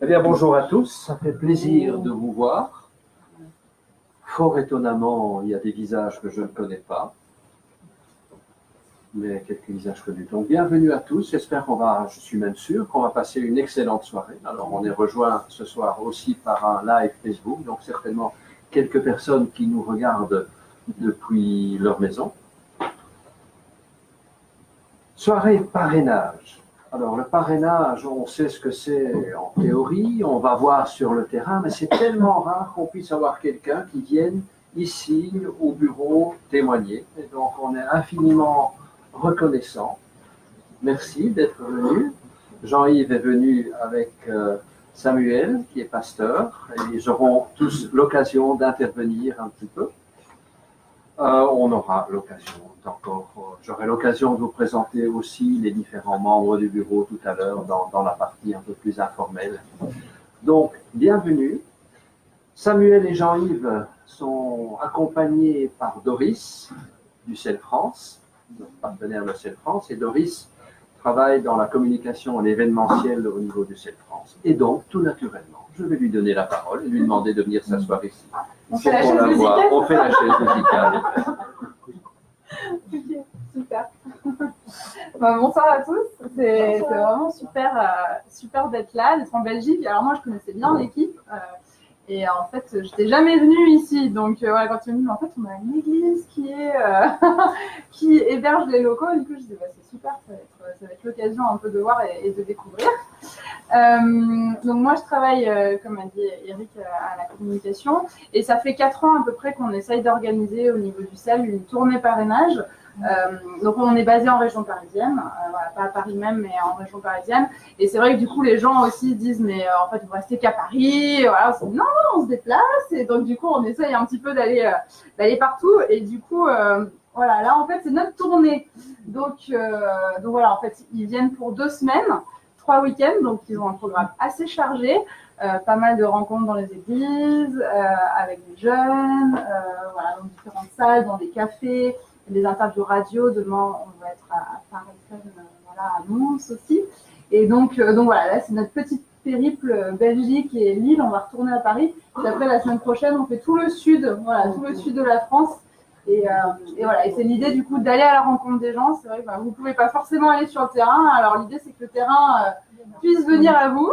Eh bien, bonjour à tous, ça fait plaisir de vous voir. Fort étonnamment, il y a des visages que je ne connais pas, mais quelques visages connus. Donc, bienvenue à tous. J'espère je suis même sûr qu'on va passer une excellente soirée. Alors, on est rejoint ce soir aussi par un live Facebook, donc certainement quelques personnes qui nous regardent depuis leur maison. Soirée parrainage. Alors, le parrainage, on sait ce que c'est en théorie, on va voir sur le terrain, mais c'est tellement rare qu'on puisse avoir quelqu'un qui vienne ici, au bureau, témoigner. Et donc, on est infiniment reconnaissant. Merci d'être venu. Jean-Yves est venu avec Samuel, qui est pasteur, et ils auront tous l'occasion d'intervenir un petit peu. On aura l'occasion j'aurai l'occasion de vous présenter aussi les différents membres du bureau tout à l'heure dans la partie un peu plus informelle. Donc, bienvenue. Samuel et Jean-Yves sont accompagnés par Doris du CEL France, notre partenaire de CEL France, et Doris travaille dans la communication et l'événementiel au niveau du CEL France. Et donc, tout naturellement, je vais lui donner la parole et lui demander de venir s'asseoir ici. On fait la chaise musicale. On fait la chaise musicale. Ok, super. Bonsoir à tous. C'est vraiment super d'être là, d'être en Belgique. Alors moi, je connaissais bien l'équipe. Et en fait, je n'étais jamais venue ici. Donc voilà, quand tu me dis, en fait, on a une église qui héberge les locaux. Du coup, je disais, bah, c'est super, ça va être l'occasion un peu de voir et de découvrir. Donc moi, je travaille, comme a dit Eric, à la communication. Et ça fait 4 ans à peu près qu'on essaye d'organiser au niveau du CEL une tournée parrainage. Donc on est basé en région parisienne, voilà, pas à Paris même, mais en région parisienne. Et c'est vrai que du coup les gens aussi disent mais en fait vous restez qu'à Paris, voilà, on se dit, non, on se déplace. Et donc du coup on essaye un petit peu d'aller partout. Et du coup voilà, là en fait c'est notre tournée. Donc voilà, en fait ils viennent pour 2 semaines, 3 week-ends, donc ils ont un programme assez chargé. Pas mal de rencontres dans les églises, avec des jeunes, voilà, dans différentes salles, dans des cafés, des interviews radio. Demain, on va être à Paris, voilà, à Mons aussi. Et donc voilà, là, c'est notre petite périple Belgique et Lille. On va retourner à Paris. Et après, la semaine prochaine, on fait tout le sud, voilà, tout le sud de la France. Et voilà, et c'est l'idée du coup d'aller à la rencontre des gens. C'est vrai que vous ne pouvez pas forcément aller sur le terrain. Alors l'idée, c'est que le terrain puisse venir à vous.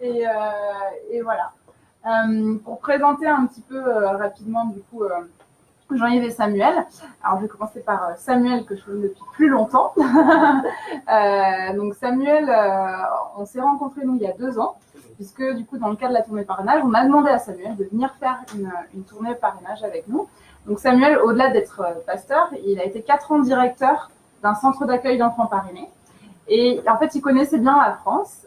et voilà. Pour présenter un petit peu rapidement du coup Jean-Yves et Samuel. Alors je vais commencer par Samuel que je connais depuis plus longtemps. Donc Samuel, on s'est rencontrés nous il y a 2 ans, puisque du coup dans le cadre de la tournée parrainage, on a demandé à Samuel de venir faire une tournée parrainage avec nous. Donc Samuel, au-delà d'être pasteur, il a été 4 ans directeur d'un centre d'accueil d'enfants parrainés. Et en fait, il connaissait bien la France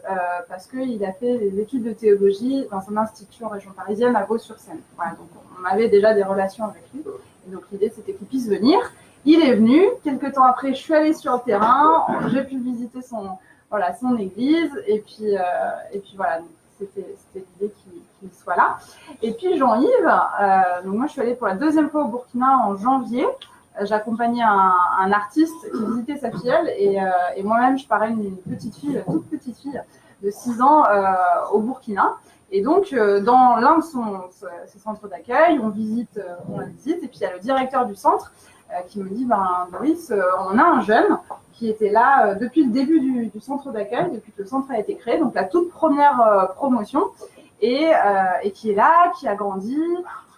parce qu'il a fait des études de théologie dans un institut en région parisienne à Vaux-sur-Seine. Voilà, donc on avait déjà des relations avec lui. Et donc l'idée, c'était qu'il puisse venir. Il est venu. Quelques temps après, je suis allée sur le terrain. J'ai pu visiter son église. Et puis voilà, donc c'était l'idée qu'il soit là. Et puis Jean-Yves, donc moi, je suis allée pour la 2e fois au Burkina en janvier. J'accompagnais un artiste qui visitait sa filleule et moi-même je parraine une petite fille, toute petite fille de 6 ans au Burkina. Et donc dans l'un de ses centres d'accueil, on la visite et puis il y a le directeur du centre qui me dit Doris, on a un jeune qui était là depuis le début du centre d'accueil, depuis que le centre a été créé, donc la toute première promotion. Et qui est là, qui a grandi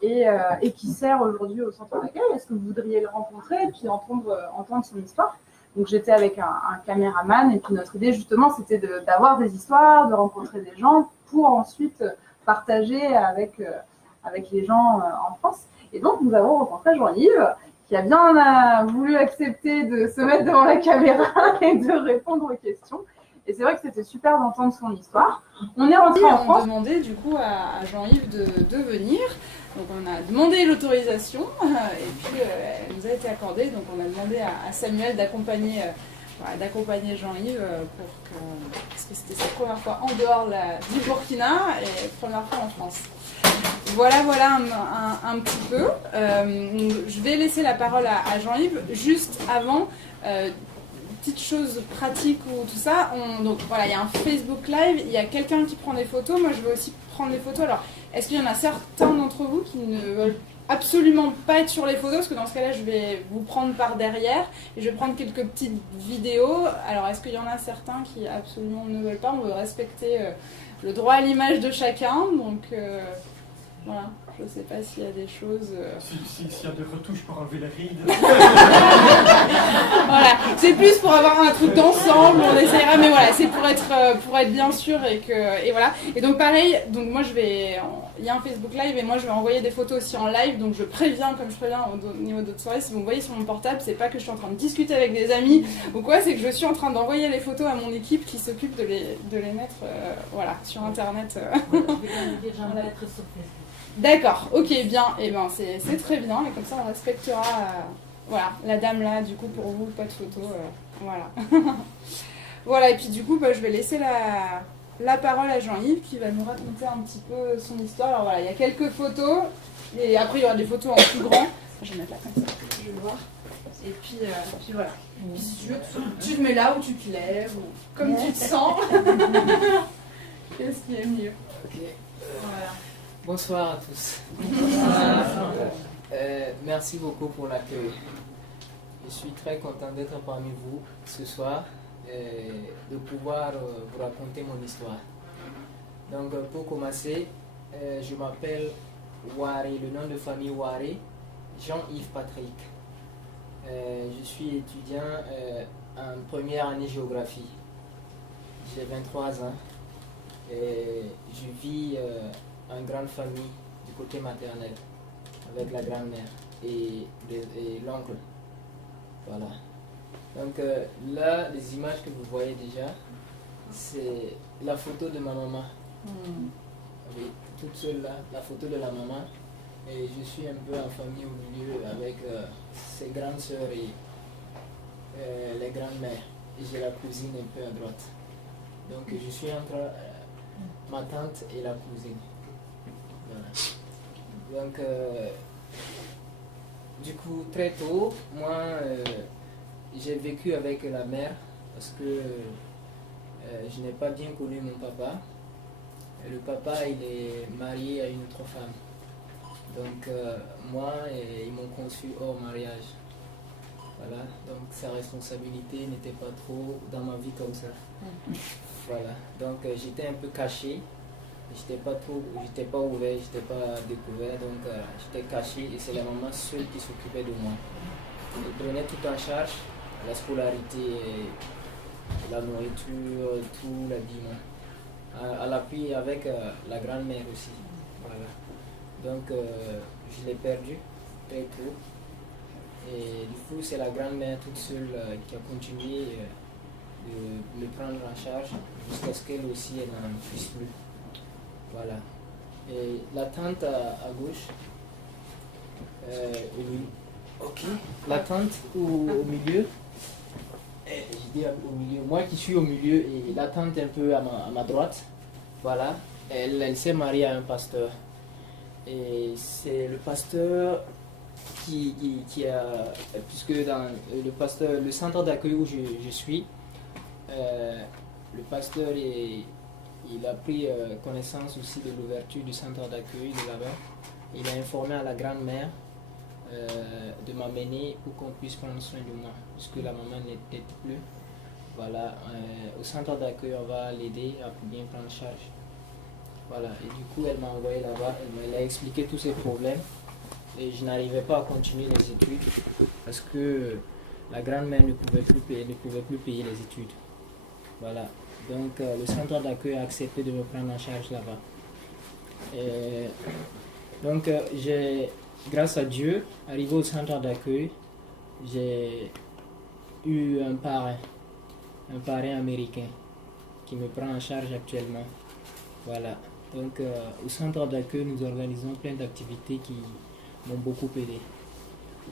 et qui sert aujourd'hui au centre d'accueil. Est-ce que vous voudriez le rencontrer et puis entendre son histoire? Donc j'étais avec un caméraman et puis notre idée justement c'était d'avoir des histoires, de rencontrer des gens pour ensuite partager avec les gens en France. Et donc nous avons rencontré Jean-Yves qui a bien voulu accepter de se mettre devant la caméra et de répondre aux questions. Et c'est vrai que c'était super d'entendre son histoire. On est rentré en France. On a demandé du coup à Jean-Yves de venir. Donc on a demandé l'autorisation et puis elle nous a été accordée. Donc on a demandé à Samuel d'accompagner Jean-Yves parce que c'était sa première fois en dehors du Burkina et première fois en France. Voilà un petit peu. Je vais laisser la parole à Jean-Yves juste avant. petites choses pratiques ou tout ça, donc voilà, il y a un Facebook Live, il y a quelqu'un qui prend des photos, moi je veux aussi prendre des photos. Alors, est-ce qu'il y en a certains d'entre vous qui ne veulent absolument pas être sur les photos, parce que dans ce cas-là, je vais vous prendre par derrière et je vais prendre quelques petites vidéos. Alors, est-ce qu'il y en a certains qui absolument ne veulent pas? On veut respecter le droit à l'image de chacun, donc voilà. Je ne sais pas s'il y a des choses... S'il y a des retouches pour enlever les rides. Voilà, c'est plus pour avoir un truc d'ensemble, on essaiera, mais voilà, c'est pour être bien sûr et voilà. Et donc pareil, donc moi il y a un Facebook Live et moi je vais envoyer des photos aussi en live, donc je préviens, comme je préviens au niveau d'autres soirées, si vous me voyez sur mon portable, c'est pas que je suis en train de discuter avec des amis ou quoi, c'est que je suis en train d'envoyer les photos à mon équipe qui s'occupe de les mettre voilà, sur internet. Je vais mettre sur Facebook. D'accord, ok, bien, et ben c'est très bien, et comme ça on respectera voilà, la dame là, du coup pour vous, pas de photo, voilà. Voilà, et puis du coup je vais laisser la parole à Jean-Yves qui va nous raconter un petit peu son histoire. Alors voilà, il y a quelques photos, et après il y aura des photos en plus grand. Je vais mettre là comme ça, je vais le voir. Et puis voilà. Et puis si tu veux, tu te mets là où tu te lèves, ou comme tu te sens. Qu'est-ce qui est mieux? Okay. Voilà. Bonsoir à tous. Merci beaucoup pour l'accueil. Je suis très content d'être parmi vous ce soir et de pouvoir vous raconter mon histoire. Donc pour commencer, je m'appelle Waré, le nom de famille Waré, Jean-Yves Patrick. Je suis étudiant en première année géographie. J'ai 23 ans et je vis en grande famille du côté maternel avec la grand-mère et l'oncle. Voilà. Donc là, les images que vous voyez déjà, c'est la photo de ma maman. Oui, toute seule là, la photo de la maman. Et je suis un peu en famille au milieu avec ses grandes sœurs et les grandes-mères. Et j'ai la cousine un peu à droite. Donc je suis entre ma tante et la cousine. Voilà. Donc, du coup, très tôt, moi, j'ai vécu avec la mère parce que je n'ai pas bien connu mon papa. Le papa, il est marié à une autre femme. Donc, moi, ils m'ont conçu hors mariage. Voilà. Donc, sa responsabilité n'était pas trop dans ma vie comme ça. Voilà. Donc, j'étais un peu caché. J'étais pas ouvert, j'étais pas découvert, donc j'étais caché et c'est la maman seule qui s'occupait de moi. Elle prenait tout en charge, la scolarité, la nourriture, tout l'habillement. À l'appui avec la grand-mère aussi. Voilà. Donc je l'ai perdu très tôt. Et du coup c'est la grand-mère toute seule qui a continué de me prendre en charge jusqu'à ce qu'elle aussi elle n'en puisse plus. Voilà. Et la tante à gauche, ok. La tante au milieu, je dis au milieu, moi qui suis au milieu et la tante un peu à ma droite, voilà. Elle s'est mariée à un pasteur. Et c'est le pasteur qui a, puisque dans le centre d'accueil où je suis, le pasteur il a pris connaissance aussi de l'ouverture du centre d'accueil de là-bas. Il a informé à la grand-mère de m'amener pour qu'on puisse prendre soin de moi, puisque la maman n'était plus. Voilà, au centre d'accueil, on va l'aider à bien prendre charge. Voilà, et du coup, elle m'a envoyé là-bas, elle m'a expliqué tous ses problèmes. Et je n'arrivais pas à continuer les études parce que la grand-mère ne pouvait plus payer les études. Voilà. Donc le centre d'accueil a accepté de me prendre en charge là-bas. Donc grâce à Dieu, arrivé au centre d'accueil, j'ai eu un parrain américain qui me prend en charge actuellement. Voilà. Donc au centre d'accueil, nous organisons plein d'activités qui m'ont beaucoup aidé.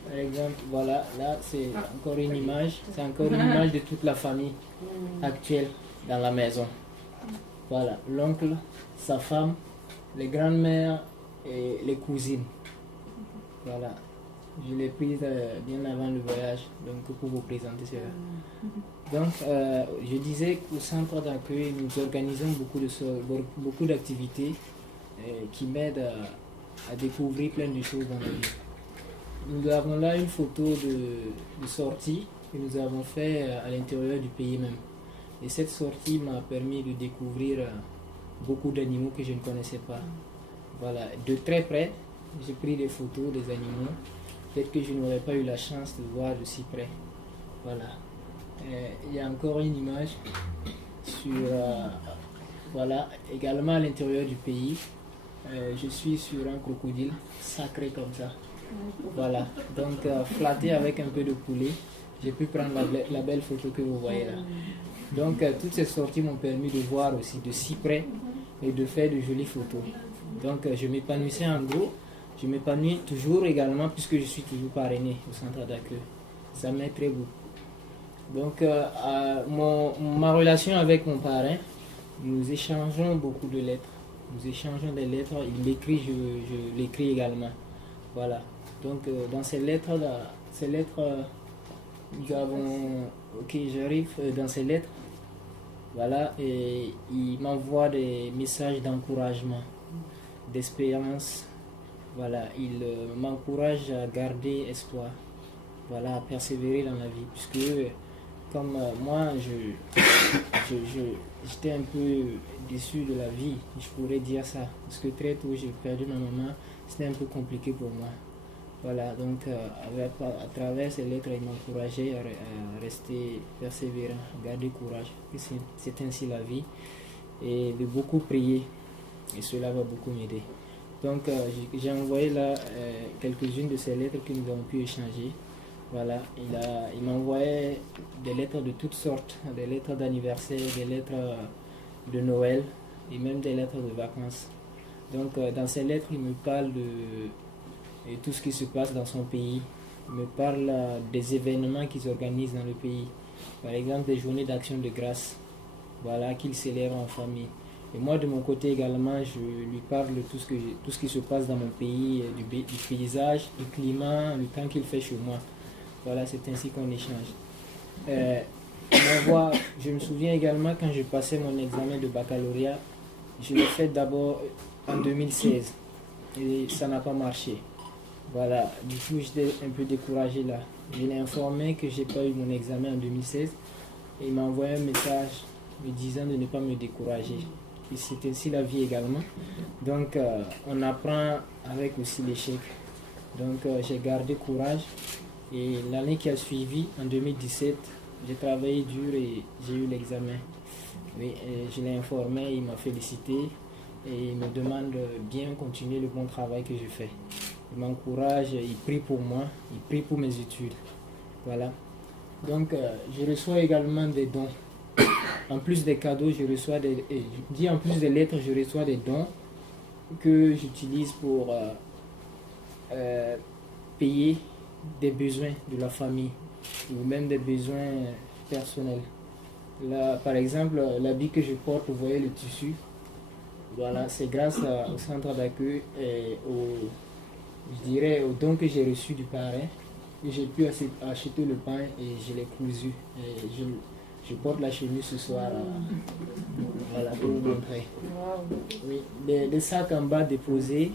Par exemple, voilà, là c'est encore une image, de toute la famille actuelle dans la maison. Voilà, l'oncle, sa femme, les grandes-mères et les cousines. Voilà. Je l'ai prise bien avant le voyage, donc pour vous présenter cela. Donc, je disais qu'au centre d'accueil, nous organisons beaucoup d'activités qui m'aident à découvrir plein de choses dans la vie. Nous avons là une photo de sortie que nous avons fait à l'intérieur du pays même. Et cette sortie m'a permis de découvrir beaucoup d'animaux que je ne connaissais pas. Voilà, de très près, j'ai pris des photos des animaux, peut-être que je n'aurais pas eu la chance de voir de si près. Voilà. Il y a encore une image sur, voilà, également à l'intérieur du pays. Je suis sur un crocodile sacré comme ça. Voilà, donc flatté avec un peu de poulet, j'ai pu prendre la belle photo que vous voyez là. Donc toutes ces sorties m'ont permis de voir aussi de si près et de faire de jolies photos. Donc je m'épanouissais en gros, je m'épanouis toujours également puisque je suis toujours parrainé au centre d'accueil. Ça m'aide très beaucoup. Donc ma relation avec mon parrain, nous échangeons beaucoup de lettres. Nous échangeons des lettres, il m'écrit, je l'écris également. Voilà. Donc dans ces lettres-là, nous avons... Ok, j'arrive dans ces lettres. Voilà, et il m'envoie des messages d'encouragement, d'espérance. Voilà, il m'encourage à garder espoir. Voilà, à persévérer dans la vie. Puisque comme moi, j'étais un peu déçu de la vie, je pourrais dire ça. Parce que très tôt, j'ai perdu ma maman. C'était un peu compliqué pour moi. Voilà, donc à travers ces lettres, il m'encourageait à rester persévérant, à garder courage. C'est ainsi la vie. Et de beaucoup prier. Et cela va beaucoup m'aider. Donc j'ai envoyé là quelques-unes de ces lettres que nous avons pu échanger. Voilà, il m'envoyait des lettres de toutes sortes, des lettres d'anniversaire, des lettres de Noël et même des lettres de vacances. Donc dans ces lettres, il me parle de tout ce qui se passe dans son pays. Il me parle des événements qu'ils organisent dans le pays. Par exemple, des journées d'action de grâce, voilà, qu'il célèbre en famille. Et moi, de mon côté également, je lui parle de tout ce qui se passe dans mon pays, du paysage, du climat, le temps qu'il fait chez moi. Voilà, c'est ainsi qu'on échange. Je me souviens également quand je passais mon examen de baccalauréat, je l'ai fait d'abord en 2016 et ça n'a pas marché. Voilà, du coup j'étais un peu découragé là. Je l'ai informé que j'ai pas eu mon examen en 2016 et il m'a envoyé un message me disant de ne pas me décourager. Et c'est ainsi la vie également. Donc on apprend avec aussi l'échec. Donc j'ai gardé courage et l'année qui a suivi, en 2017, j'ai travaillé dur et j'ai eu l'examen. Oui, je l'ai informé, il m'a félicité et il me demande de bien continuer le bon travail que je fais. Il m'encourage, il prie pour moi, il prie pour mes études. Voilà. Donc, je reçois également des dons. En plus des cadeaux, en plus des lettres, je reçois des dons que j'utilise pour payer des besoins de la famille ou même des besoins personnels. Là, par exemple, l'habit que je porte, vous voyez le tissu. Voilà, c'est grâce au centre d'accueil et aux dons que j'ai reçus du parrain que j'ai pu acheter le pain et je l'ai cousu. Et je porte la chemise ce soir. Voilà, pour vous montrer. Oui, les sacs en bas déposés,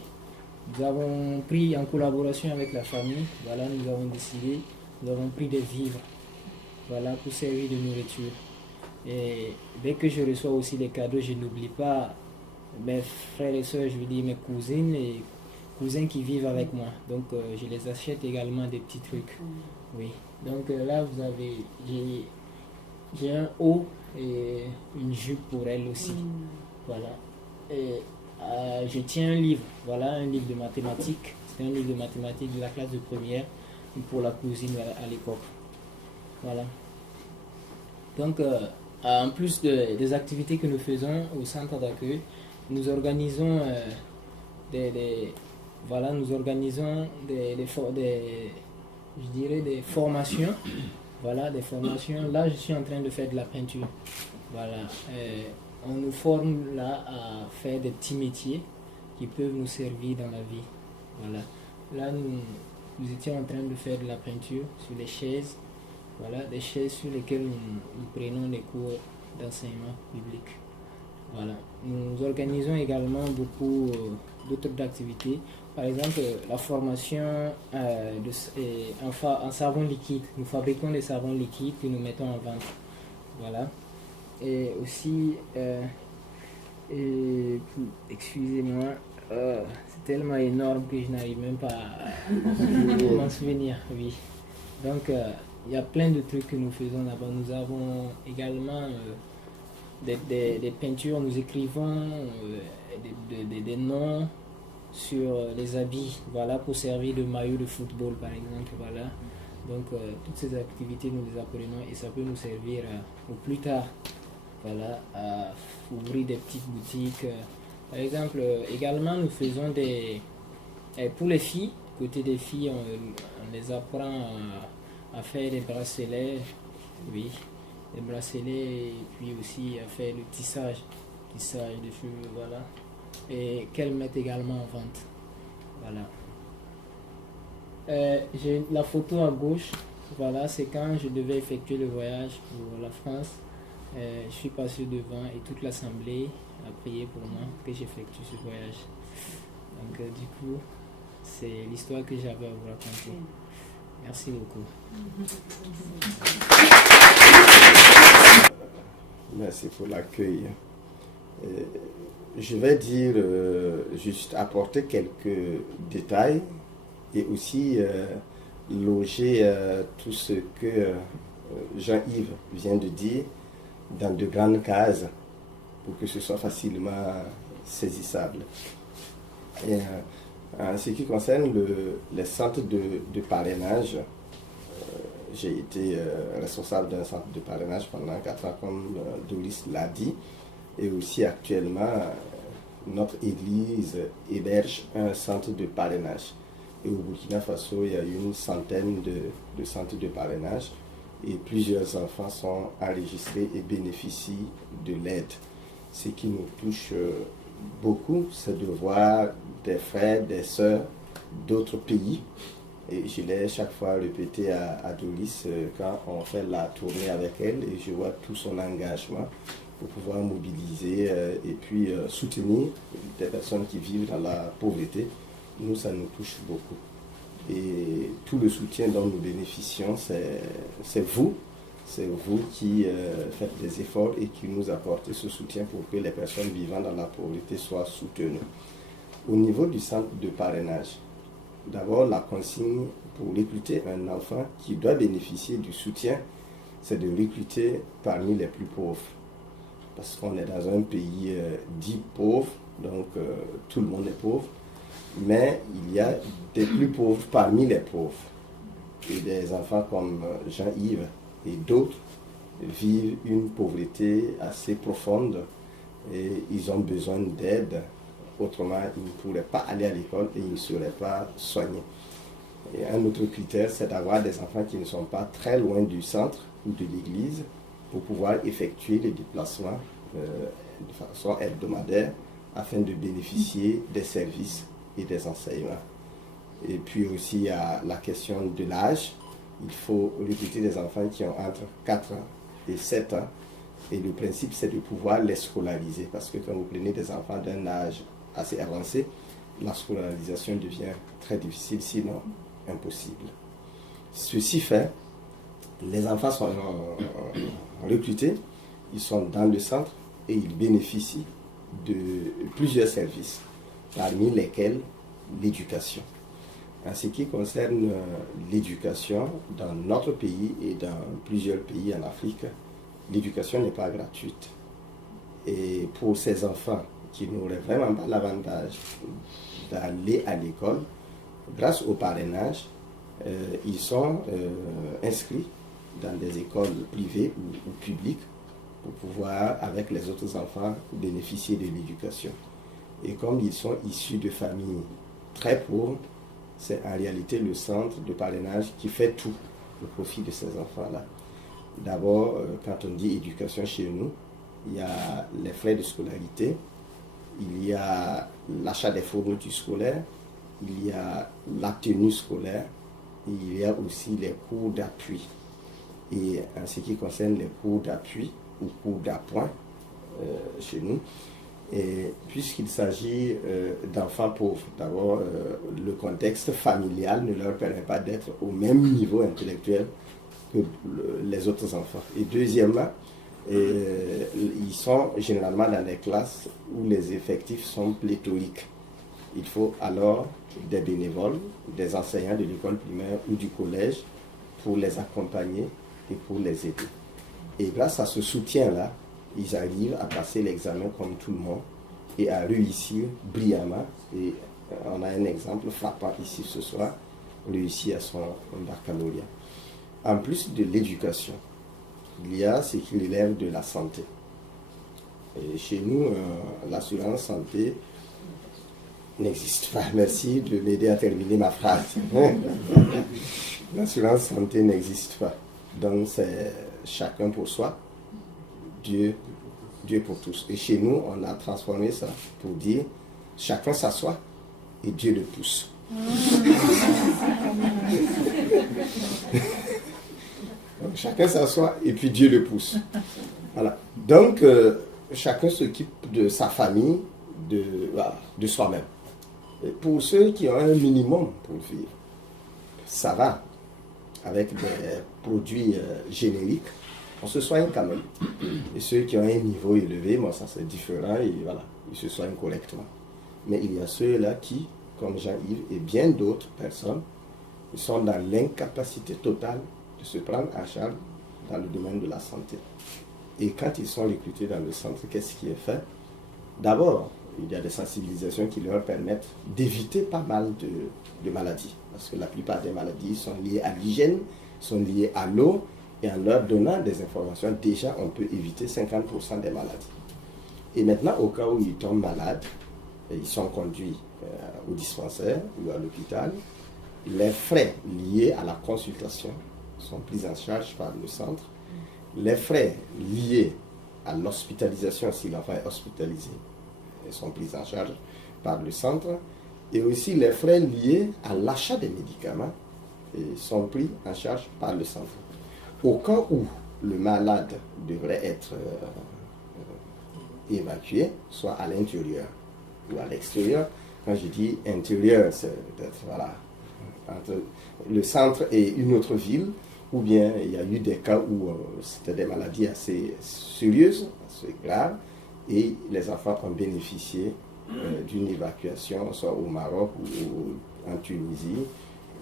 nous avons pris en collaboration avec la famille. Voilà, nous avons pris des vivres. Voilà, pour servir de nourriture. Et dès que je reçois aussi les cadeaux, je n'oublie pas mes frères et soeurs, je veux dire mes cousines et cousins qui vivent avec moi. Donc je les achète également des petits trucs. Oui. Donc là vous avez, j'ai un haut et une jupe pour elle aussi. Voilà. Et je tiens un livre. Voilà, un livre de mathématiques. C'est un livre de mathématiques de la classe de première pour la cousine à l'époque. Voilà. Donc en plus des activités que nous faisons au centre d'accueil, nous organisons des formations. Voilà, des formations. Là, je suis en train de faire de la peinture. Voilà. On nous forme là à faire des petits métiers qui peuvent nous servir dans la vie. Voilà. Là, nous étions en train de faire de la peinture sur les chaises, voilà, des chaises sur lesquelles nous prenons des cours d'enseignement public. Voilà. Nous organisons également beaucoup d'autres activités. Par exemple, la formation en savon liquide. Nous fabriquons des savons liquides que nous mettons en vente. Voilà. Et aussi, excusez-moi, c'est tellement énorme que je n'arrive même pas à m'en souvenir. Oui. Donc, il y a plein de trucs que nous faisons là-bas. Nous avons également des peintures, nous écrivons des noms sur les habits, voilà, pour servir de maillot de football par exemple, voilà. Donc toutes ces activités nous les apprenons et ça peut nous servir au plus tard, voilà, à ouvrir des petites boutiques. Par exemple, également nous faisons pour les filles, côté des filles, on les apprend à faire des bracelets, oui. Les bracelets et puis aussi à faire le tissage de cheveux, voilà, et qu'elles mettent également en vente, voilà. J'ai la photo à gauche, voilà, c'est quand je devais effectuer le voyage pour la France. Je suis passé devant et toute l'assemblée a prié pour moi que j'effectue ce voyage. Donc du coup, c'est l'histoire que j'avais à vous raconter. Merci beaucoup. Merci pour l'accueil. Je vais dire, juste apporter quelques détails et aussi loger tout ce que Jean-Yves vient de dire dans de grandes cases pour que ce soit facilement saisissable. Et, en ce qui concerne les centres de parrainage, j'ai été responsable d'un centre de parrainage pendant 4 ans, comme Doris l'a dit. Et aussi actuellement, notre église héberge un centre de parrainage. Et au Burkina Faso, il y a une centaine de centres de parrainage. Et plusieurs enfants sont enregistrés et bénéficient de l'aide. Ce qui nous touche beaucoup, c'est de voir des frères, des sœurs d'autres pays. Et je l'ai chaque fois répété à Doris quand on fait la tournée avec elle et je vois tout son engagement pour pouvoir mobiliser et puis soutenir des personnes qui vivent dans la pauvreté. Nous, ça nous touche beaucoup. Et tout le soutien dont nous bénéficions, c'est vous qui faites des efforts et qui nous apportez ce soutien pour que les personnes vivant dans la pauvreté soient soutenues. Au niveau du centre de parrainage, d'abord, la consigne pour recruter un enfant qui doit bénéficier du soutien, c'est de recruter parmi les plus pauvres. Parce qu'on est dans un pays dit pauvre, donc tout le monde est pauvre, mais il y a des plus pauvres parmi les pauvres. Et des enfants comme Jean-Yves et d'autres vivent une pauvreté assez profonde et ils ont besoin d'aide. Autrement, ils ne pourraient pas aller à l'école et ils ne seraient pas soignés. Et un autre critère, c'est d'avoir des enfants qui ne sont pas très loin du centre ou de l'église pour pouvoir effectuer les déplacements de façon hebdomadaire afin de bénéficier des services et des enseignements. Et puis aussi, il y a la question de l'âge. Il faut recruter des enfants qui ont entre 4 ans et 7 ans. Et le principe, c'est de pouvoir les scolariser. Parce que quand vous prenez des enfants d'un âge assez avancé, la scolarisation devient très difficile, sinon impossible. Ceci fait, les enfants sont recrutés, ils sont dans le centre et ils bénéficient de plusieurs services, parmi lesquels l'éducation. En ce qui concerne l'éducation, dans notre pays et dans plusieurs pays en Afrique, l'éducation n'est pas gratuite. Et pour ces enfants qui n'auraient vraiment pas l'avantage d'aller à l'école, grâce au parrainage, ils sont inscrits dans des écoles privées ou publiques pour pouvoir, avec les autres enfants, bénéficier de l'éducation. Et comme ils sont issus de familles très pauvres, c'est en réalité le centre de parrainage qui fait tout au profit de ces enfants-là. D'abord, quand on dit éducation chez nous, il y a les frais de scolarité, il y a l'achat des fournitures scolaires, il y a la tenue scolaire, il y a aussi les cours d'appui. Et en ce qui concerne les cours d'appui ou cours d'appoint chez nous, et puisqu'il s'agit d'enfants pauvres, d'abord le contexte familial ne leur permet pas d'être au même niveau intellectuel que les autres enfants. Et deuxièmement, ils sont généralement dans des classes où les effectifs sont pléthoriques. Il faut alors des bénévoles, des enseignants de l'école primaire ou du collège pour les accompagner et pour les aider. Et grâce à ce soutien-là, ils arrivent à passer l'examen comme tout le monde et à réussir brillamment. Et on a un exemple frappant ici ce soir, réussi à son baccalauréat. En plus de l'éducation, il y a ce qui relève de la santé. Et chez nous, l'assurance santé n'existe pas. Merci de m'aider à terminer ma phrase. L'assurance santé n'existe pas. Donc c'est chacun pour soi, Dieu pour tous. Et chez nous, on a transformé ça pour dire chacun s'assoit et Dieu le pousse. Donc, chacun s'assoit et puis Dieu le pousse. Voilà. Donc chacun s'occupe de sa famille, de soi-même. Et pour ceux qui ont un minimum pour vivre, ça va. Avec des produits génériques, on se soigne quand même. Et ceux qui ont un niveau élevé, bon, ça c'est différent et voilà, ils se soignent correctement. Mais il y a ceux-là qui, comme Jean-Yves et bien d'autres personnes, ils sont dans l'incapacité totale de se prendre en charge dans le domaine de la santé. Et quand ils sont recrutés dans le centre, qu'est-ce qui est fait? D'abord, il y a des sensibilisations qui leur permettent d'éviter pas mal de maladies. Parce que la plupart des maladies sont liées à l'hygiène, sont liées à l'eau. Et en leur donnant des informations, déjà, on peut éviter 50% des maladies. Et maintenant, au cas où ils tombent malades, ils sont conduits au dispensaire ou à l'hôpital. Les frais liés à la consultation sont pris en charge par le centre. Les frais liés à l'hospitalisation, si l'enfant est hospitalisé, sont pris en charge par le centre. Et aussi les frais liés à l'achat des médicaments sont pris en charge par le centre. Au cas où le malade devrait être évacué, soit à l'intérieur ou à l'extérieur, quand je dis intérieur, c'est peut-être entre le centre et une autre ville, ou bien il y a eu des cas où c'était des maladies assez sérieuses, assez graves, et les enfants ont bénéficié d'une évacuation, soit au Maroc ou en Tunisie,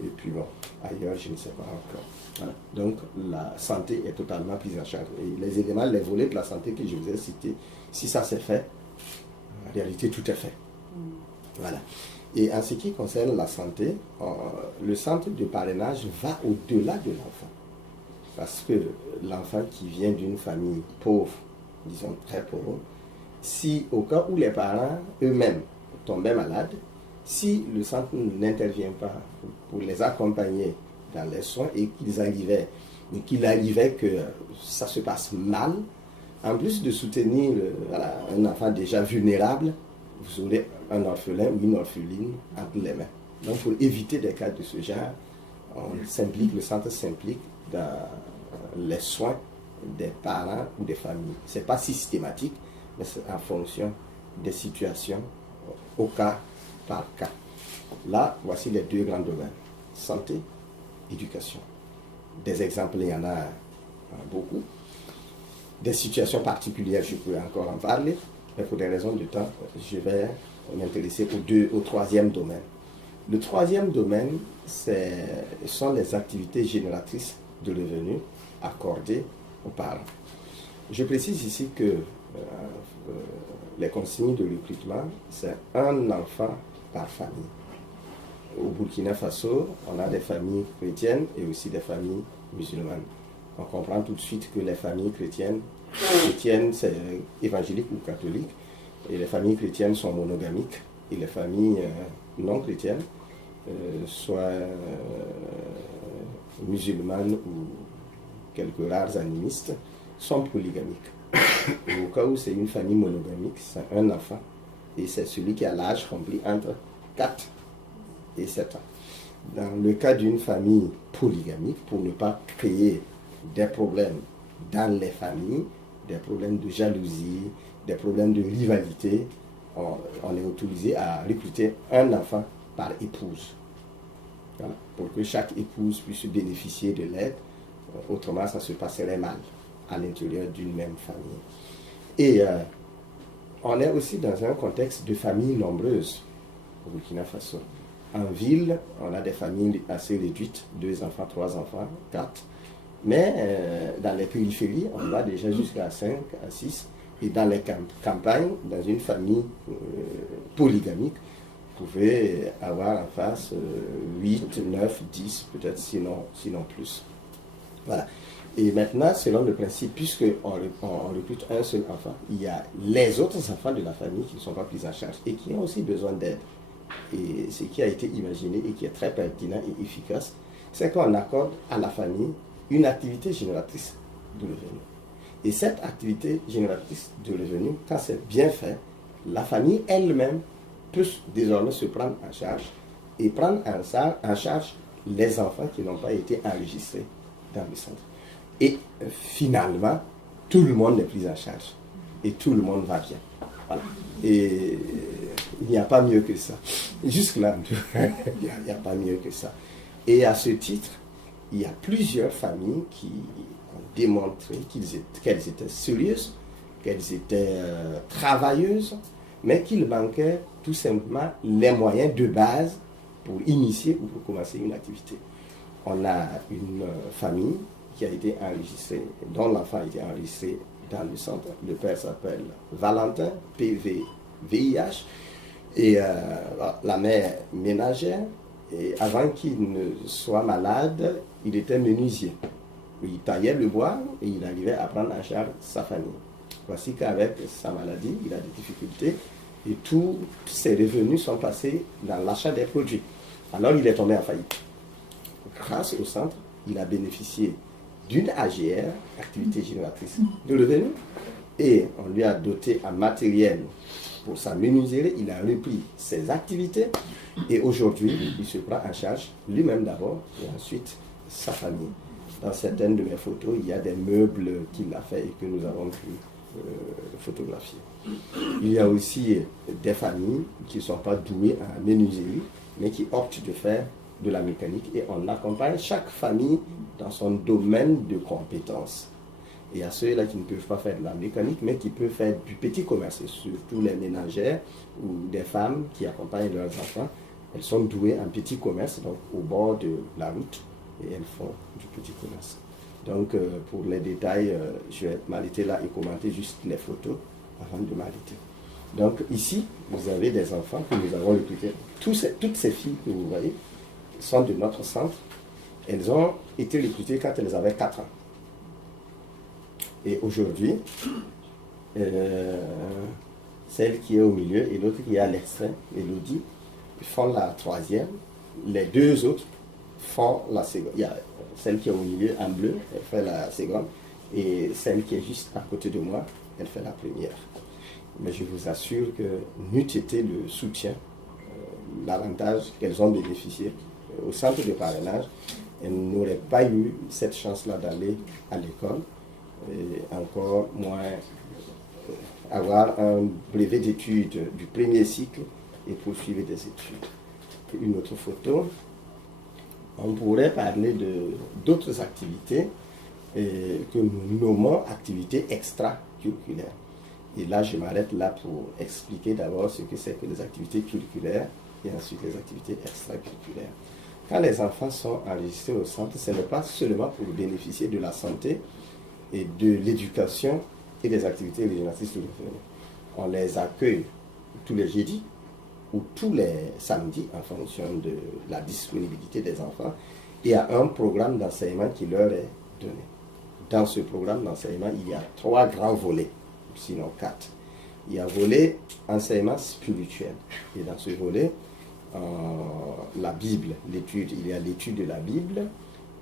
et puis bon, ailleurs, je ne sais pas encore. Voilà. Donc, la santé est totalement prise en charge. Et les éléments, les volets de la santé que je vous ai cités, si ça s'est fait, en réalité, tout est fait. Voilà. Et en ce qui concerne la santé, le centre de parrainage va au-delà de l'enfant. Parce que l'enfant qui vient d'une famille pauvre, disons très pauvre, si au cas où les parents eux-mêmes tombaient malades, si le centre n'intervient pas pour les accompagner dans les soins et qu'il arrivait que ça se passe mal, en plus de soutenir un enfant déjà vulnérable, vous aurez un orphelin ou une orpheline entre les mains. Donc pour éviter des cas de ce genre, le centre s'implique dans les soins des parents ou des familles. Ce n'est pas systématique, mais c'est en fonction des situations au cas par cas. Là, voici les deux grands domaines. Santé, éducation. Des exemples, il y en a beaucoup. Des situations particulières, je peux encore en parler, mais pour des raisons de temps, je vais m'intéresser au troisième domaine. Le troisième domaine, sont les activités génératrices de revenus accordées aux parents. Je précise ici que les consignes de recrutement, c'est un enfant par famille. Au Burkina Faso, on a des familles chrétiennes et aussi des familles musulmanes. On comprend tout de suite que les familles chrétiennes c'est évangélique ou catholique, et les familles chrétiennes sont monogamiques, et les familles non chrétiennes, soit musulmanes ou quelques rares animistes, sont polygamiques. Au cas où c'est une famille monogamique, c'est un enfant, et c'est celui qui a l'âge compris entre 4 et 7 ans. dans le cas d'une famille polygamique, pour ne pas créer des problèmes dans les familles, des problèmes de jalousie, des problèmes de rivalité, on est autorisé à recruter un enfant par épouse. Voilà, pour que chaque épouse puisse bénéficier de l'aide. Autrement, ça se passerait mal à l'intérieur d'une même famille. Et on est aussi dans un contexte de familles nombreuses au Burkina Faso. En ville, on a des familles assez réduites, 2 enfants, 3 enfants, 4. Mais dans les périphéries, on va déjà jusqu'à 5 à 6. Et dans les campagnes, dans une famille polygamique, vous pouvez avoir en face 8, 9, 10, peut-être sinon plus. Voilà. Et maintenant, selon le principe, puisqu'on recrute un seul enfant, il y a les autres enfants de la famille qui ne sont pas pris en charge et qui ont aussi besoin d'aide. Et ce qui a été imaginé et qui est très pertinent et efficace, c'est qu'on accorde à la famille une activité génératrice de revenus. Et cette activité génératrice de revenus, quand c'est bien fait, la famille elle-même peut désormais se prendre en charge et prendre en charge les enfants qui n'ont pas été enregistrés dans le centre. Et finalement, tout le monde est pris en charge et tout le monde va bien. Voilà. Et il n'y a pas mieux que ça. Jusque-là, il n'y a pas mieux que ça. Et à ce titre, il y a plusieurs familles qui ont démontré qu'elles étaient sérieuses, qu'elles étaient travailleuses, mais qu'il manquait tout simplement les moyens de base pour initier ou pour commencer une activité. On a une famille qui a été enregistrée, dont l'enfant a été enregistré dans le centre. Le père s'appelle Valentin, PV-VIH, et la mère ménagère. Et avant qu'il ne soit malade, il était menuisier. Il taillait le bois et il arrivait à prendre en charge sa famille. Voici qu'avec sa maladie, il a des difficultés et tous ses revenus sont passés dans l'achat des produits. Alors il est tombé en faillite. Grâce au centre, il a bénéficié d'une AGR, activité génératrice de revenus, et on lui a doté un matériel pour sa menuiserie. Il a repris ses activités et aujourd'hui, il se prend en charge lui-même d'abord et ensuite sa famille. Dans certaines de mes photos, il y a des meubles qu'il a fait et que nous avons pu photographier. Il y a aussi des familles qui ne sont pas douées en menuiserie, mais qui optent de faire de la mécanique et on accompagne chaque famille dans son domaine de compétences. Et à ceux-là qui ne peuvent pas faire de la mécanique, mais qui peuvent faire du petit commerce, surtout les ménagères ou des femmes qui accompagnent leurs enfants, elles sont douées en petit commerce, donc au bord de la route, et elles font du petit commerce. Donc pour les détails, je vais m'arrêter là et commenter juste les photos avant de m'arrêter. Donc ici, vous avez des enfants que nous avons recrutés. Toutes ces filles que vous voyez sont de notre centre. Elles ont été recrutées quand elles avaient 4 ans. Et aujourd'hui, celle qui est au milieu et l'autre qui est à l'extrême, Elodie, font la 3e. Les 2 autres font la seconde. Il y a celle qui est au milieu en bleu, elle fait la seconde. Et celle qui est juste à côté de moi, elle fait la première. Mais je vous assure que n'eût été le soutien, l'avantage qu'elles ont bénéficié au centre de parrainage, elles n'auraient pas eu cette chance-là d'aller à l'école. Et encore moins avoir un brevet d'études du premier cycle et poursuivre des études. Une autre photo, on pourrait parler d'autres activités que nous nommons activités extracurriculaires. Et là, je m'arrête là pour expliquer d'abord ce que c'est que les activités curriculaires et ensuite les activités extracurriculaires. Quand les enfants sont enregistrés au centre, ce n'est pas seulement pour bénéficier de la santé et de l'éducation et des activités régénératrices de revenus. On les accueille tous les jeudis ou tous les samedis en fonction de la disponibilité des enfants. Il y a un programme d'enseignement qui leur est donné. Dans ce programme d'enseignement, il y a 3 grands volets, sinon 4. Il y a un volet enseignement spirituel. Et dans ce volet, la Bible, l'étude, il y a l'étude de la Bible.